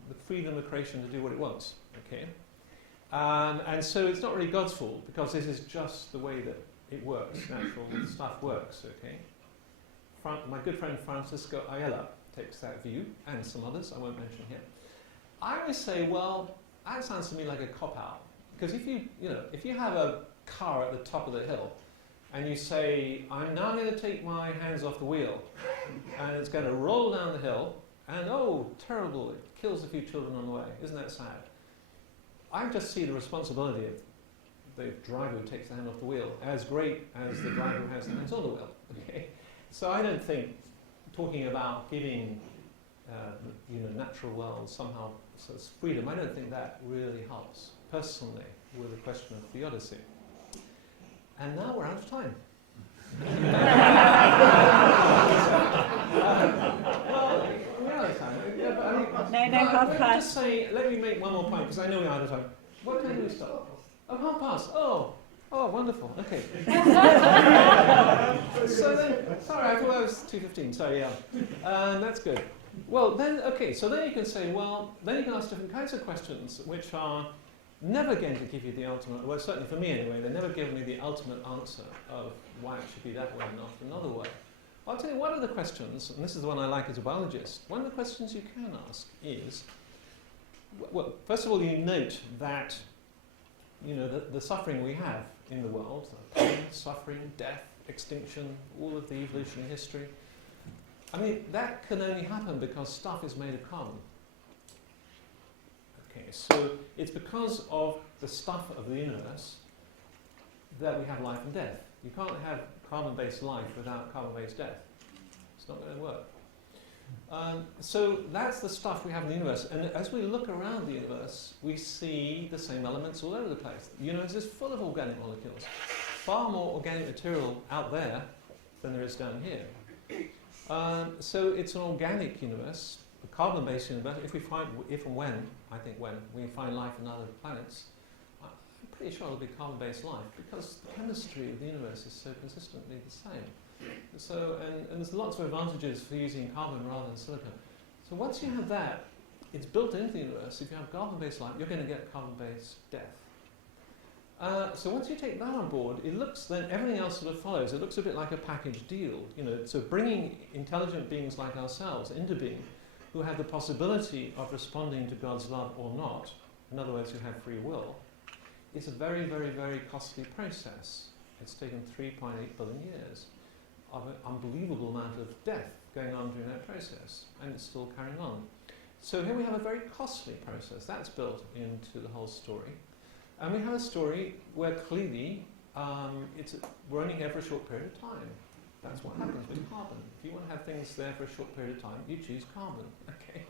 the freedom of creation to do what it wants. Okay. And so it's not really God's fault because this is just the way that it works, natural stuff works, okay? My good friend Francisco Ayala takes that view, and some others I won't mention here. I always say, well, that sounds to me like a cop-out. Because if you have a car at the top of the hill, and you say, I'm now going to take my hands off the wheel, and it's going to roll down the hill, and oh, terrible, it kills a few children on the way. Isn't that sad? I just see the responsibility of the driver who takes the hand off the wheel as great as the driver who has the hands on the wheel. Okay? So I don't think talking about giving natural world somehow freedom, I don't think that really helps personally with the question of theodicy. And now we're out of time. Let me make one more point because I know we're out of time. What time do we stop? Oh, 1:30. Oh, wonderful. Okay. So then, sorry, I thought I was 2:15. Sorry, yeah. That's good. Well, then, okay. So then you can say, then you can ask different kinds of questions, which are never going to give you the ultimate. Well, certainly for me anyway, they never give me the ultimate answer of why it should be that way and not another way. I'll tell you one of the questions, and this is the one I like as a biologist. One of the questions you can ask is, well, first of all, you note that the suffering we have in the world, pain, suffering, death, extinction, all of the evolutionary history. I mean, that can only happen because stuff is made of carbon. Okay, so it's because of the stuff of the universe that we have life and death. You can't have carbon-based life without carbon-based death. It's not going to work. So that's the stuff we have in the universe. And as we look around the universe, we see the same elements all over the place. The universe is full of organic molecules. Far more organic material out there than there is down here. So it's an organic universe, a carbon-based universe. If and when we find life on other planets, I'm pretty sure it'll be carbon-based life because the chemistry of the universe is so consistently the same. So, and there's lots of advantages for using carbon rather than silicon. So once you have that, it's built into the universe. If you have carbon-based life, you're going to get carbon-based death. So once you take that on board, it looks then everything else sort of follows. It looks a bit like a package deal, you know. So bringing intelligent beings like ourselves into being, who have the possibility of responding to God's love or not, in other words, who have free will, is a very, very, very costly process. It's taken 3.8 billion years of an unbelievable amount of death going on during that process, and it's still carrying on. So here we have a very costly process. That's built into the whole story. And we have a story where clearly we're only here for a short period of time. That's what happens with carbon. If you want to have things there for a short period of time, you choose carbon, okay?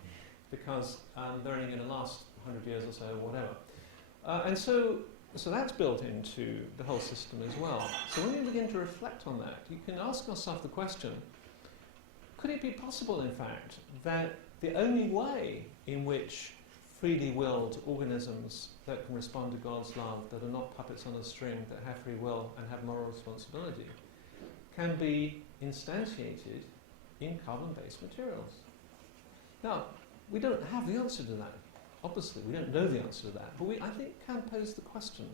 Because they're only going to last 100 years or so, or whatever. And so that's built into the whole system as well. So when you begin to reflect on that, you can ask yourself the question, could it be possible, in fact, that the only way in which freely willed organisms that can respond to God's love, that are not puppets on a string, that have free will and have moral responsibility, can be instantiated in carbon-based materials? Now, we don't have the answer to that. Obviously, we don't know the answer to that, but I think can pose the question.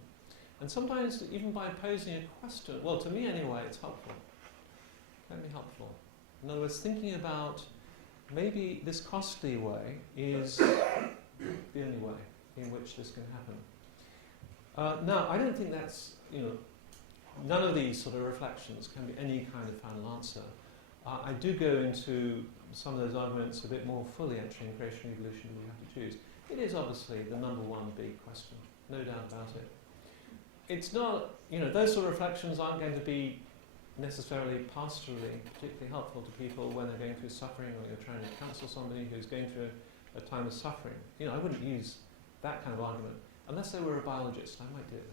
And sometimes, even by posing a question, well, to me anyway, it's helpful. It can be helpful. In other words, thinking about maybe this costly way is the only way in which this can happen. Now, I don't think that's, none of these sort of reflections can be any kind of final answer. I do go into some of those arguments a bit more fully, actually, in creation and evolution. We have to choose. It is obviously the number one big question, no doubt about it. It's not, those sort of reflections aren't going to be necessarily pastorally particularly helpful to people when they're going through suffering, or you're trying to counsel somebody who's going through a time of suffering. I wouldn't use that kind of argument unless they were a biologist. I might do it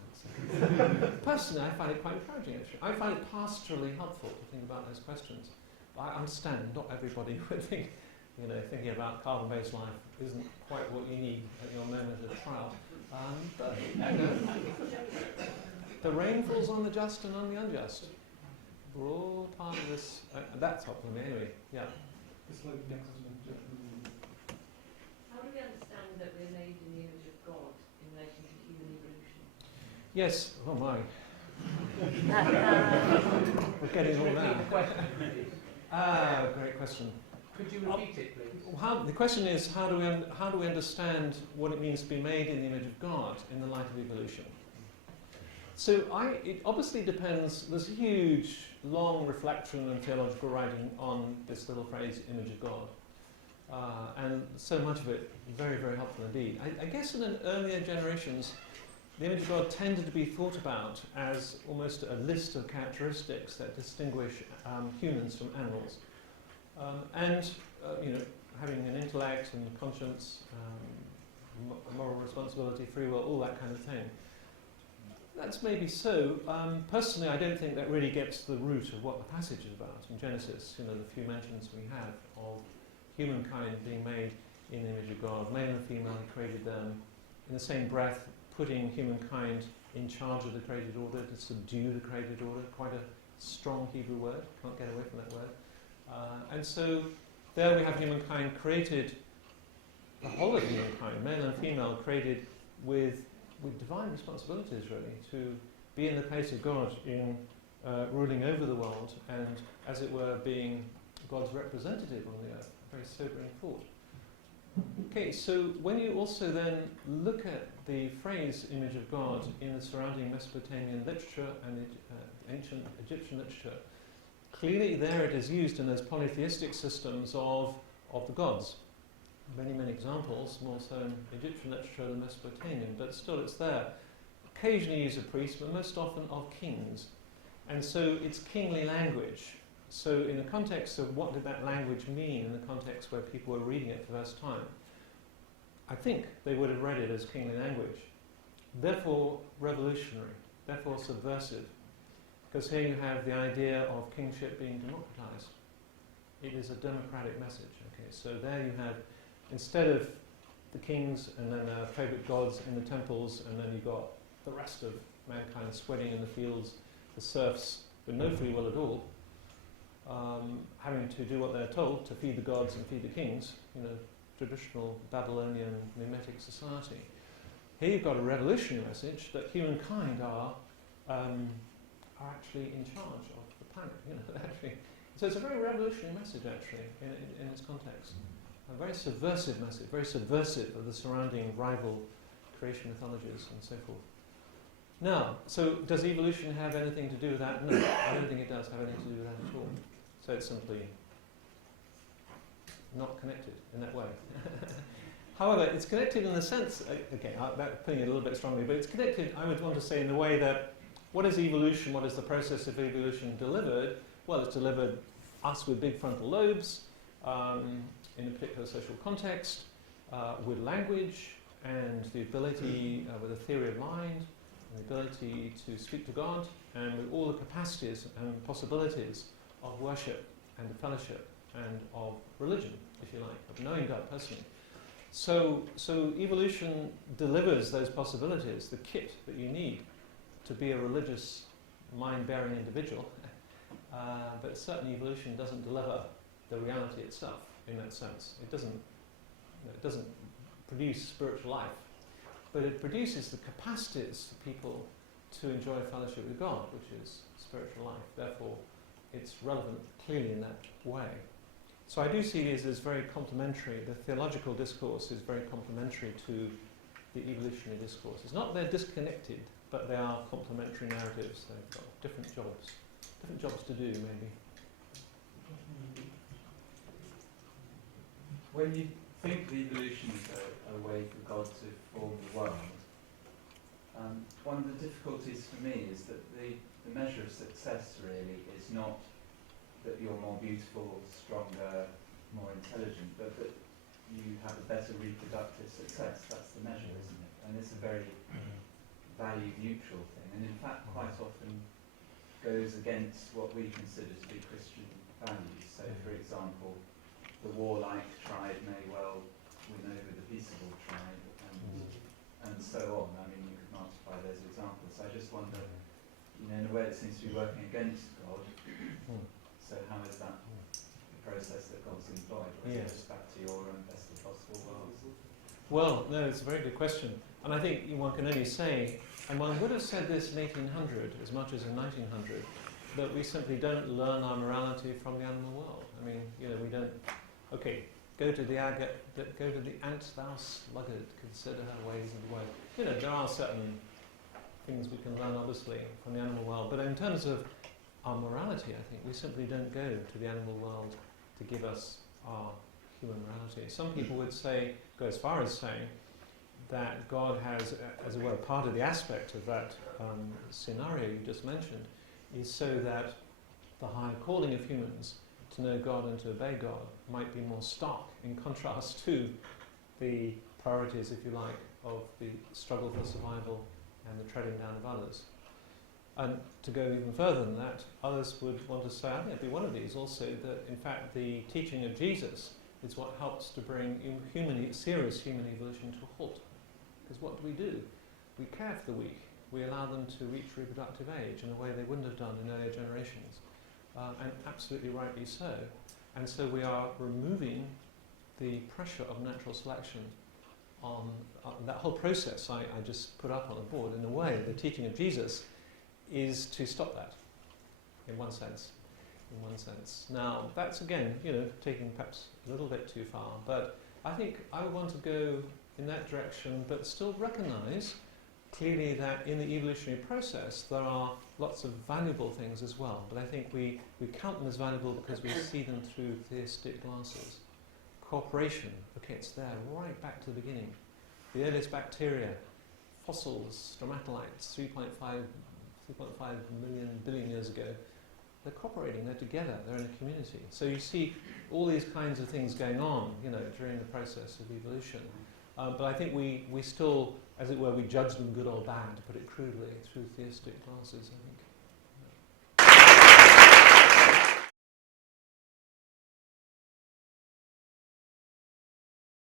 then. Personally, I find it quite encouraging, actually. I find it pastorally helpful to think about those questions. I understand not everybody would think, thinking about carbon-based life isn't quite what you need at your moment of trial. But, the rain falls on the just and on the unjust. We're all part of this. That's helpful me anyway. Yeah. How do we understand that we're made in the image of God in relation to human evolution? Yes. Oh my. We're getting all that. Great question. Could you repeat it, please? The question is, how do we understand what it means to be made in the image of God in the light of evolution? So it obviously depends. There's a huge, long reflection and theological writing on this little phrase, image of God. And so much of it very, very helpful indeed. I guess in earlier generations, the image of God tended to be thought about as almost a list of characteristics that distinguish humans from animals. Having an intellect and conscience, moral responsibility, free will, all that kind of thing. That's maybe so. Personally, I don't think that really gets to the root of what the passage is about in Genesis. The few mentions we have of humankind being made in the image of God, male and female, He created them. In the same breath, putting humankind in charge of the created order, to subdue the created order. Quite a strong Hebrew word. Can't get away from that word. And so there we have humankind created, the whole of humankind, male and female, created with divine responsibilities, really, to be in the place of God in ruling over the world and, as it were, being God's representative on the earth. A very sobering thought. Okay, so when you also then look at the phrase image of God in the surrounding Mesopotamian literature and ancient Egyptian literature, clearly there it is used in those polytheistic systems of the gods. Many, many examples, more so in Egyptian literature than Mesopotamian, but still it's there. Occasionally use of priests, but most often of kings. And so it's kingly language. So in the context of what did that language mean, in the context where people were reading it for the first time, I think they would have read it as kingly language. Therefore revolutionary, therefore subversive. Because here you have the idea of kingship being democratized. It is a democratic message. Okay, so there you have, instead of the kings and then their favourite gods in the temples, and then you've got the rest of mankind sweating in the fields, the serfs with no free will at all, having to do what they're told to feed the gods and feed the kings, traditional Babylonian mimetic society. Here you've got a revolutionary message that humankind are actually in charge of the planet. Actually. So it's a very revolutionary message, actually, in its context. A very subversive message, very subversive of the surrounding rival creation mythologies and so forth. Now, so does evolution have anything to do with that? No, I don't think it does have anything to do with that at all. So it's simply not connected in that way. However, it's connected in the sense, again, putting it a little bit strongly, but it's connected, I would want to say, in the way that what is evolution, what is the process of evolution delivered? Well, it's delivered us with big frontal lobes in a particular social context, with language and the ability, with a theory of mind, and the ability to speak to God, and with all the capacities and possibilities of worship and of fellowship and of religion, if you like, of knowing God personally. So evolution delivers those possibilities, the kit that you need to be a religious, mind-bearing individual. But certainly evolution doesn't deliver the reality itself in that sense. It doesn't produce spiritual life, but it produces the capacities for people to enjoy fellowship with God, which is spiritual life. Therefore, it's relevant clearly in that way. So I do see these as very complementary. The theological discourse is very complementary to the evolutionary discourse. It's not they're disconnected, but they are complementary narratives. They've got different jobs to do, maybe. When you think the evolution is a way for God to form the world, one of the difficulties for me is that the measure of success really is not that you're more beautiful, stronger, more intelligent, but that you have a better reproductive success. That's the measure, isn't it? And it's a very value-neutral thing, and in fact quite often goes against what we consider to be Christian values. So, for example, the warlike tribe may well win over the peaceable tribe, and so on. I mean, you could multiply those examples. So I just wonder, in a way it seems to be working against God. So how is that the process that God's employed? Or is it just back to your best possible world? Well, no, it's a very good question. And I think one can only say, and one would have said this in 1800 as much as in 1900, that we simply don't learn our morality from the animal world. I mean, we don't, go to the ant, thou sluggard, consider her ways and ways. There are certain things we can learn, obviously, from the animal world. But in terms of our morality, I think we simply don't go to the animal world to give us our human morality. Some people would go as far as saying that God has, as it were, part of the aspect of that scenario you just mentioned is so that the high calling of humans to know God and to obey God might be more stark in contrast to the priorities, if you like, of the struggle for survival and the treading down of others. And to go even further than that, others would want to say, I think it'd be one of these also, that in fact the teaching of Jesus is what helps to bring serious human evolution to a halt. Because what do? We care for the weak. We allow them to reach reproductive age in a way they wouldn't have done in earlier generations. And absolutely rightly so. And so we are removing the pressure of natural selection on that whole process I just put up on the board. In a way, the teaching of Jesus is to stop that, in one sense. Now, that's again, taking perhaps a little bit too far, but I think I would want to go in that direction, but still recognise clearly that in the evolutionary process there are lots of valuable things as well, but I think we count them as valuable because we see them through theistic glasses. Cooperation, okay, it's there right back to the beginning. The earliest bacteria, fossils, stromatolites, 3.5 billion years ago, they're cooperating, they're together, they're in a community. So you see all these kinds of things going on, during the process of evolution. But I think we still, as it were, we judge them good or bad, to put it crudely, through theistic glasses, I think.